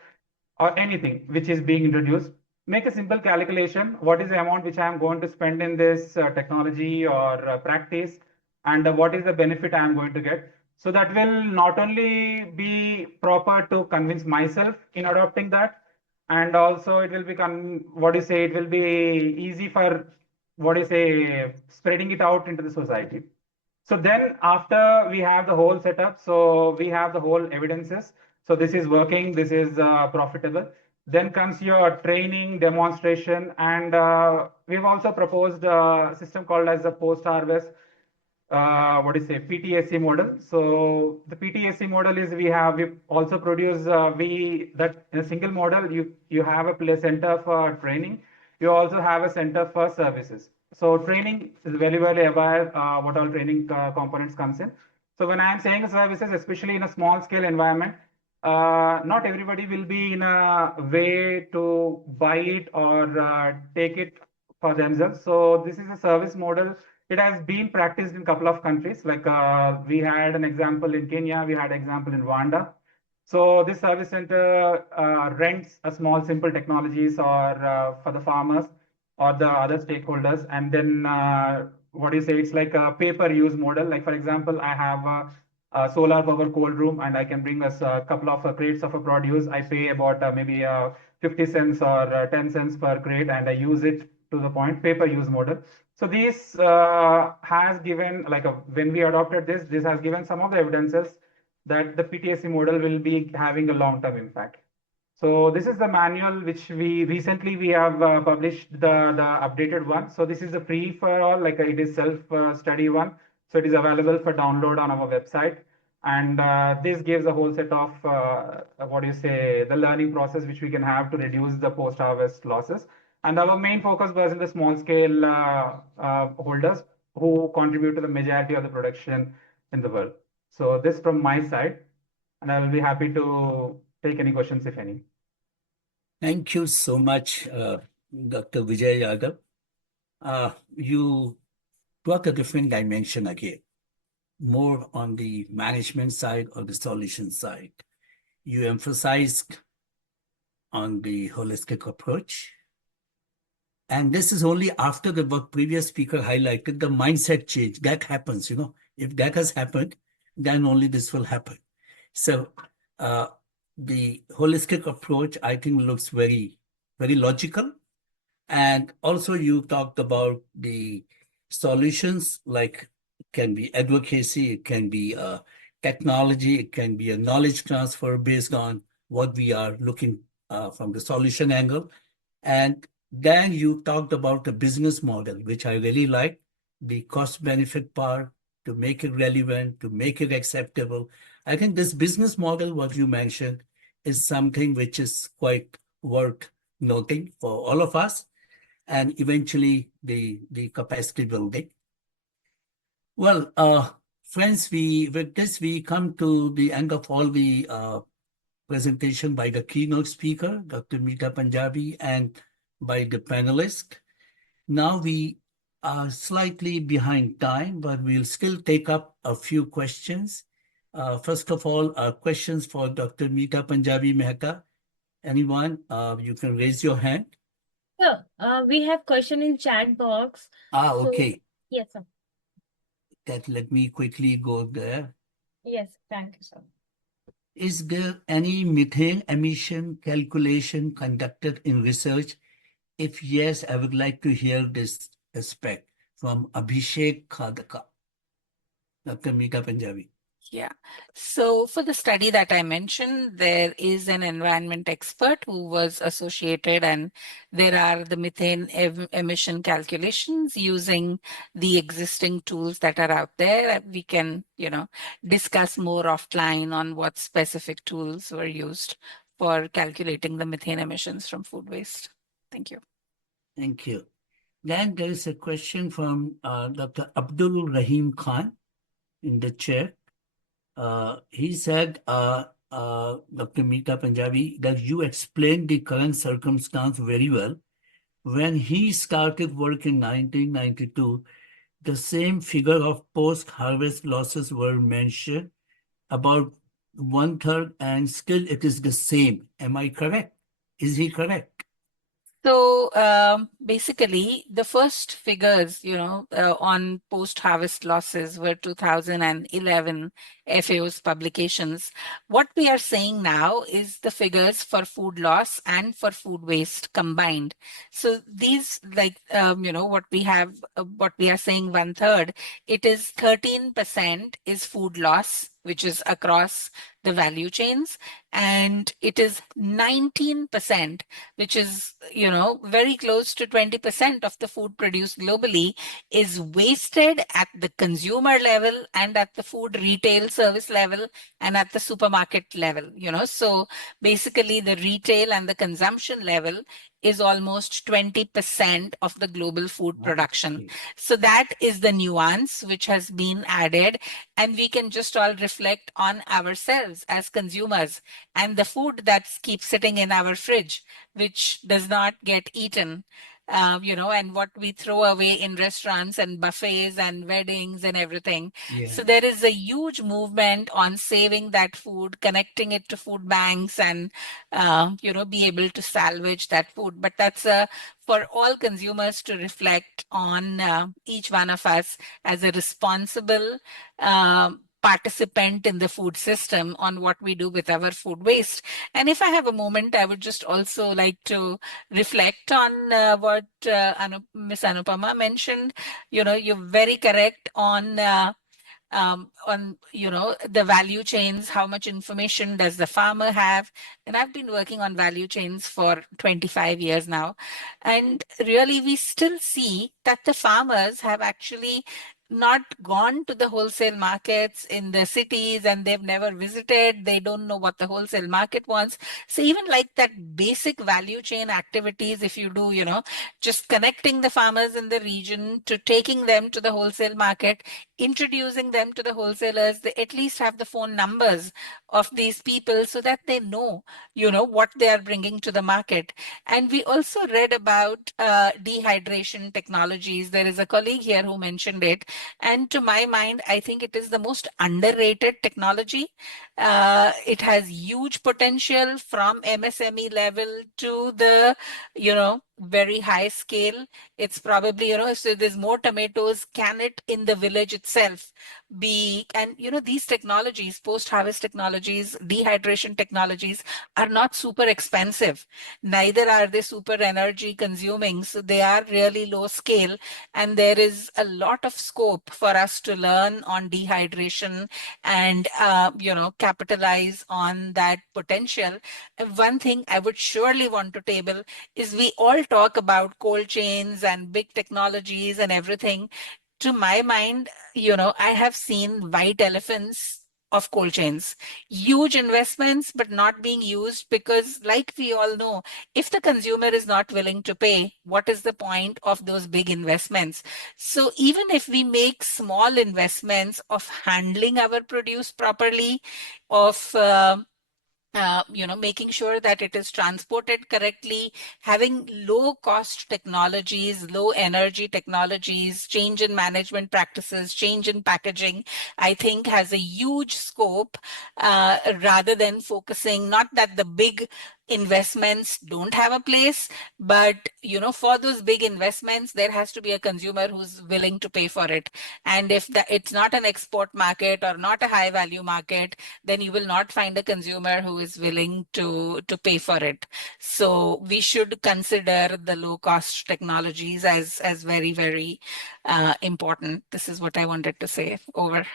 or anything which is being introduced. Make a simple calculation. What is the amount which I am going to spend in this technology or practice, and what is the benefit I am going to get? So that will not only be proper to convince myself in adopting that, and also it will be what do you say, it will be easy for what do you say, spreading it out into the society. So then after we have the whole setup, so we have the whole evidences. So this is working, this is profitable. Then comes your training, demonstration, and we've also proposed a system called as the post-harvest, what is it, PTSC model. So the PTSC model is we also produce that in a single model you have a center for training. You also have a center for services. So training is very aware what all training components comes in. So when I am saying services, especially in a small scale environment, not everybody will be in a way to buy it or take it for themselves. So this is a service model. It has been practiced in a couple of countries. Like we had an example in Kenya, we had an example in Rwanda. So this service center rents a small simple technologies or for the farmers or the other stakeholders. And then what do you say, it's like a pay-per-use model. Like for example, I have a solar power cold room and I can bring us a couple of crates of a produce. I pay about maybe 50 cents or 10 cents per crate, and I use it to the point, pay-per-use model. So this has given, like when we adopted this has given some of the evidences that the PTSC model will be having a long-term impact. So this is the manual which we recently have published the updated one. So this is a free for all, like it is self-study one. So it is available for download on our website. And this gives a whole set of, what do you say, the learning process which we can have to reduce the post-harvest losses. And our main focus was in the small scale holders who contribute to the majority of the production in the world. So this from my side, and I will be happy to take any questions if any. Thank you so much, Dr. Vijay Yadav. You brought a different dimension again, more on the management side or the solution side. You emphasized on the holistic approach. And this is only after the what previous speaker highlighted, the mindset change. That happens, If that has happened, then only this will happen. So the holistic approach, I think, looks very, very logical. And also you talked about the solutions, like it can be advocacy, it can be technology, it can be a knowledge transfer based on what we are looking from the solution angle. And then you talked about the business model, which I really like, the cost benefit part, to make it relevant, to make it acceptable. I think this business model, what you mentioned, is something which is quite worth noting for all of us, and eventually the capacity building. Well, friends, with this we come to the end of all the presentation by the keynote speaker, Dr. Meeta Punjabi, and by the panelist. Now we are slightly behind time, but we'll still take up a few questions. First of all, questions for Dr. Meeta Punjabi Mehta. Anyone, you can raise your hand. Sir, we have question in chat box. So, Okay. yes, sir. Let me quickly go there. Yes, thank you, sir. Is there any methane emission calculation conducted in research? If yes, I would like to hear this aspect from Abhishek Khadka. Dr. Meeta Punjabi. Yeah. So for the study that I mentioned, there is an environment expert who was associated, and there are the methane emission calculations using the existing tools that are out there. We can, discuss more offline on what specific tools were used for calculating the methane emissions from food waste. Thank you. Thank you. Then there is a question from Dr. Abdul Rahim Khan in the chat. He said, Dr. Meeta Punjabi, that you explained the current circumstance very well. When he started work in 1992, the same figure of post-harvest losses were mentioned, about 1/3, and still it is the same. Am I correct? Is he correct? So basically, the first figures, on post-harvest losses were 2011 FAO's publications. What we are saying now is the figures for food loss and for food waste combined. So these, what we have, what we are saying 1/3, it is 13% is food loss, which is across the value chains, and it is 19%, which is, very close to 20% of the food produced globally, is wasted at the consumer level and at the food retail service level and at the supermarket level. So basically the retail and the consumption level is almost 20% of the global food production. Okay. So that is the nuance which has been added, and we can just all reflect on ourselves as consumers and the food that keeps sitting in our fridge, which does not get eaten, and what we throw away in restaurants and buffets and weddings and everything. Yeah. So there is a huge movement on saving that food, connecting it to food banks, and be able to salvage that food. But that's for all consumers to reflect on, each one of us as a responsible participant in the food system, on what we do with our food waste. And if I have a moment, I would just also like to reflect on what Ms. Anupama mentioned. You're very correct on the value chains. How much information does the farmer have? And I've been working on value chains for 25 years now, and really we still see that the farmers have actually not gone to the wholesale markets in the cities, and they've never visited. They don't know what the wholesale market wants. So even like that basic value chain activities, if you do, just connecting the farmers in the region to taking them to the wholesale market, introducing them to the wholesalers, they at least have the phone numbers of these people so that they know, what they are bringing to the market. And we also read about dehydration technologies. There is a colleague here who mentioned it. And to my mind, I think it is the most underrated technology. It has huge potential from MSME level to the, very high scale. It's probably, if there's more tomatoes, can it in the village itself be, and these technologies, post-harvest technologies, dehydration technologies are not super expensive. Neither are they super energy consuming. So they are really low scale. And there is a lot of scope for us to learn on dehydration and, capitalize on that potential. One thing I would surely want to table is we all talk about cold chains and big technologies and everything. To my mind, I have seen white elephants of cold chains, huge investments, but not being used because, like we all know, if the consumer is not willing to pay, what is the point of those big investments? So even if we make small investments of handling our produce properly, of making sure that it is transported correctly, having low cost technologies, low energy technologies, change in management practices, change in packaging, I think has a huge scope, rather than focusing, not that the big investments don't have a place, but for those big investments, there has to be a consumer who's willing to pay for it. And if it's not an export market or not a high value market, then you will not find a consumer who is willing to pay for it. So we should consider the low cost technologies as very, very important. This is what I wanted to say. Over.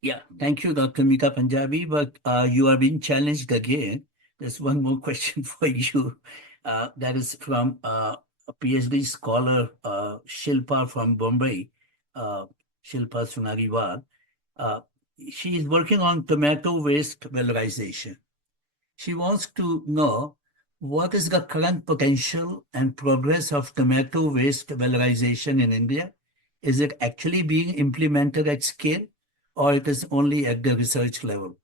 Yeah, thank you, Dr. Mika Punjabi. But you are being challenged again. There's one more question for you. That is from a PhD scholar, Shilpa from Bombay, Shilpa Sunariwal. She is working on tomato waste valorization. She wants to know what is the current potential and progress of tomato waste valorization in India? Is it actually being implemented at scale, or it is only at the research level?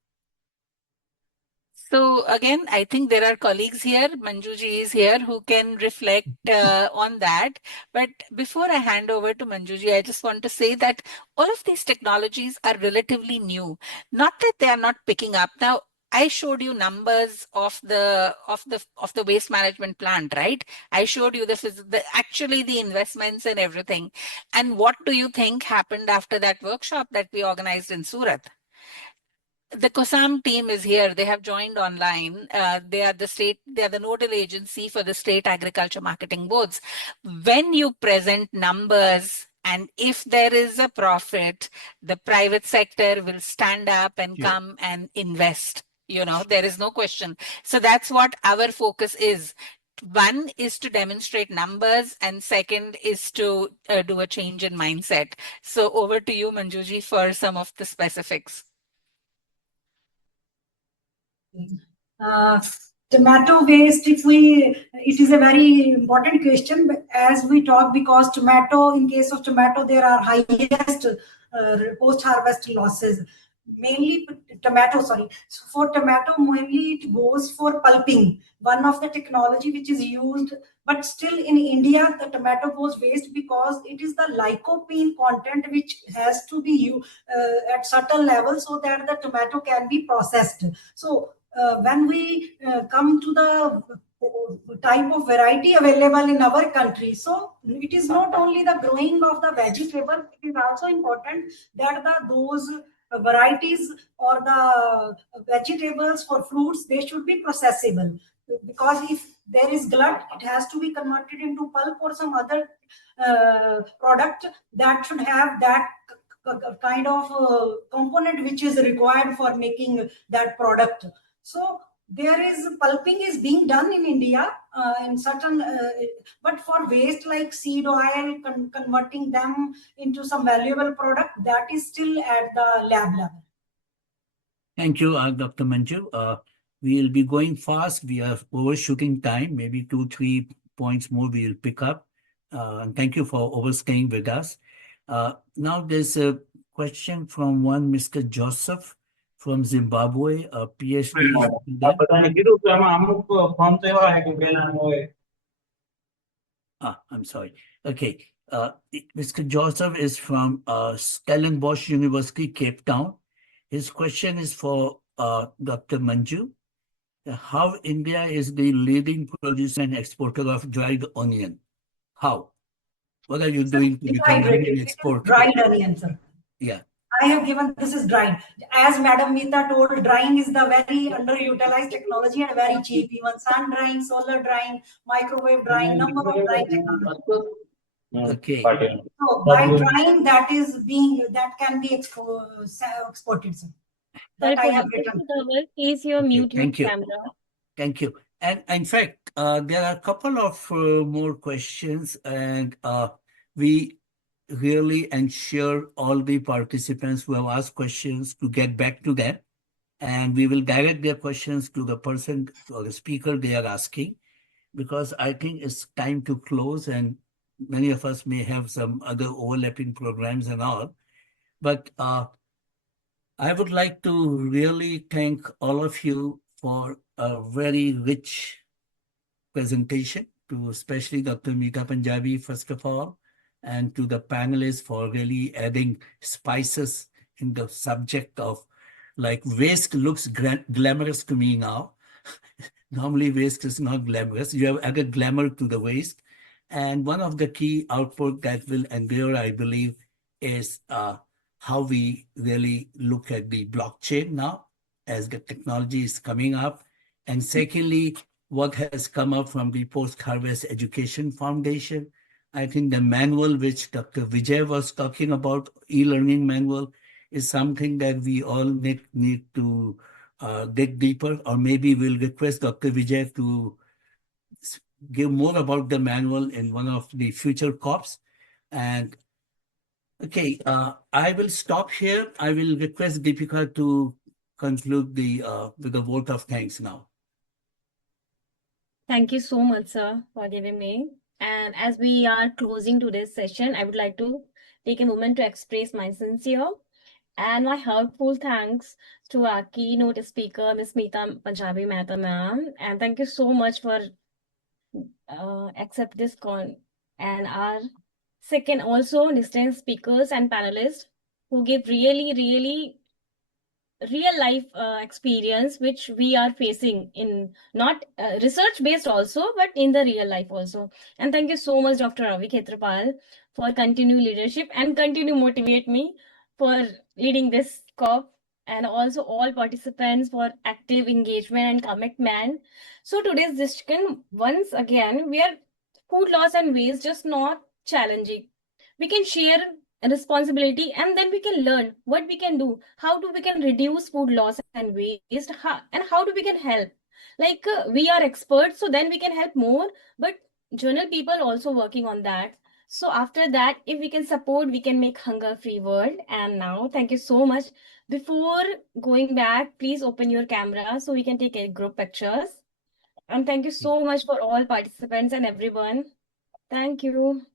So again, I think there are colleagues here, Manjuji is here, who can reflect on that. But before I hand over to Manjuji, I just want to say that all of these technologies are relatively new. Not that they are not picking up. Now, I showed you numbers of the waste management plant, right? I showed you actually the investments and everything. And what do you think happened after that workshop that we organized in Surat? The COSAM team is here. They have joined online. They are the nodal agency for the state agriculture marketing boards. When you present numbers and if there is a profit, the private sector will stand up and come and invest. There is no question. So that's what our focus is. One is to demonstrate numbers, and second is to do a change in mindset. So over to you, Manjuji, for some of the specifics. Tomato waste, it is a very important question as we talk, because in case of tomato, there are highest post-harvest losses. Mainly for tomato, mainly it goes for pulping, one of the technology which is used. But still in India, the tomato goes waste because it is the lycopene content which has to be at certain level so that the tomato can be processed. So when we come to the type of variety available in our country, so it is not only the growing of the vegetable, it is also important that those varieties or the vegetables for fruits, they should be processable, because if there is glut, it has to be converted into pulp or some other product that should have that kind of component which is required for making that product. So there is pulping is being done in India in certain, but for waste like seed oil, converting them into some valuable product, that is still at the lab level. Thank you, Dr. Manju. We will be going fast. We are overshooting time. Maybe 2-3 points more we will pick up. And thank you for overstaying with us. Now there's a question from one Mr. Joseph from Zimbabwe, a PhD student. I'm sorry. Okay. Mr. Joseph is from Stellenbosch University, Cape Town. His question is for Dr. Manju. How India is the leading producer and exporter of dried onion? How? What are you doing to become an onion exporter? Dried onion, sir. Yeah. I have given, this is dried. As Madam Meeta told, drying is the very underutilized technology and very cheap. Even sun drying, solar drying, microwave drying, number of drying technology. Okay. So by drying, that can be exported, sir. Sorry That I for have disturbing, written. Dhaval. Please, your Okay, mute your thank you. camera. Thank you. And in fact, there are a couple of more questions, and we really ensure all the participants who have asked questions to get back to them. And we will direct their questions to the person or the speaker they are asking, because I think it's time to close, and many of us may have some other overlapping programs and all. But I would like to really thank all of you for a very rich presentation, to especially Dr. Meeta Punjabi, first of all, and to the panelists for really adding spices in the subject of, like, waste looks glamorous to me now. Normally, waste is not glamorous. You have added glamour to the waste. And one of the key output that will endure, I believe, is how we really look at the blockchain now as the technology is coming up. And secondly, what has come up from the Post-Harvest Education Foundation. I think the manual which Dr. Vijay was talking about, e-learning manual, is something that we all need to dig deeper, or maybe we'll request Dr. Vijay to give more about the manual in one of the future COPs. And okay, I will stop here. I will request Deepika to conclude with a vote of thanks now. Thank you so much, sir, for giving me. And as we are closing today's session, I would like to take a moment to express my sincere and my heartfelt thanks to our keynote speaker, Ms. Meeta Punjabi Mehta ma'am. And thank you so much for accept this call. And our second also distinguished speakers and panelists who give really real life experience which we are facing in not research based also, but in the real life also. And thank you so much, Dr. Ravi Khetrapal, for continue leadership and continue motivate me for leading this COP, and also all participants for active engagement and commitment. So today's discussion, once again, we are food loss and waste just not challenging. We can share responsibility, and then we can learn what we can do, how do we can reduce food loss and waste, and how do we can help. Like we are experts, so then we can help more, but journal people also working on that. So after that, if we can support, we can make hunger free world. And now thank you so much. Before going back, please open your camera so we can take a group pictures. And thank you so much for all participants and everyone. Thank you.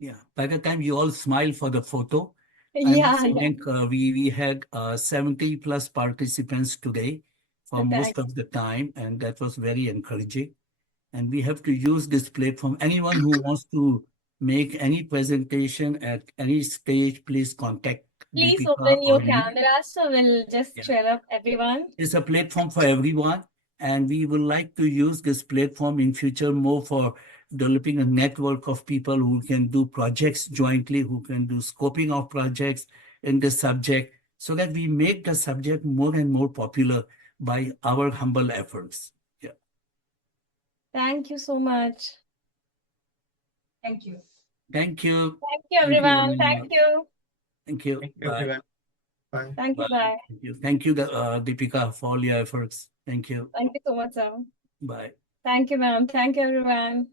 Yeah, by the time you all smile for the photo, I Yeah, must yeah. thank, we had 70 plus participants today for Okay. most of the time, and that was very encouraging. And we have to use this platform. Anyone who wants to make any presentation at any stage, please contact Please Deepika open or your me. camera so we'll just Yeah. cheer up everyone. It's a platform for everyone, and we would like to use this platform in future more for developing a network of people who can do projects jointly, who can do scoping of projects in this subject, so that we make the subject more and more popular by our humble efforts. Yeah. Thank you so much. Thank you. Thank you. Thank you, Thank you everyone. very Thank much. you. Thank you. Bye. Bye. Thank you. Bye. Bye. Thank you. Thank you, Deepika, for all your efforts. Thank you. Thank you so much, sir. Bye. Thank you, ma'am. Thank you, everyone.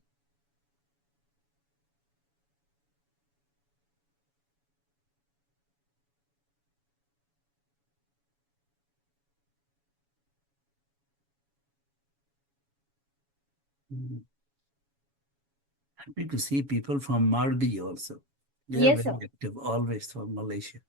Happy to see people from Mardi also. They are Yes, very sir. active, always from Malaysia.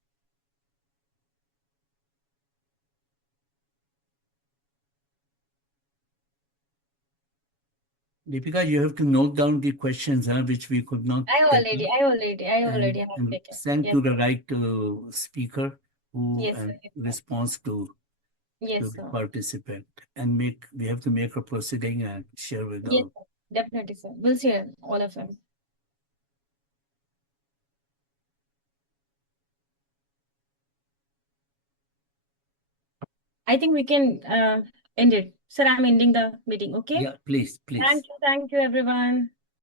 Deepika, you have to note down the questions which we could not I get already have and taken. send Yes, to the right speaker who yes, sir. Yes, sir. responds to Yes, the sir. participant, and we have to make a proceeding and share with Yes, all. sir. Definitely, sir. We'll share all of them. I think we can end it. Sir, I'm ending the meeting, okay? Yeah, please. Thank you, everyone.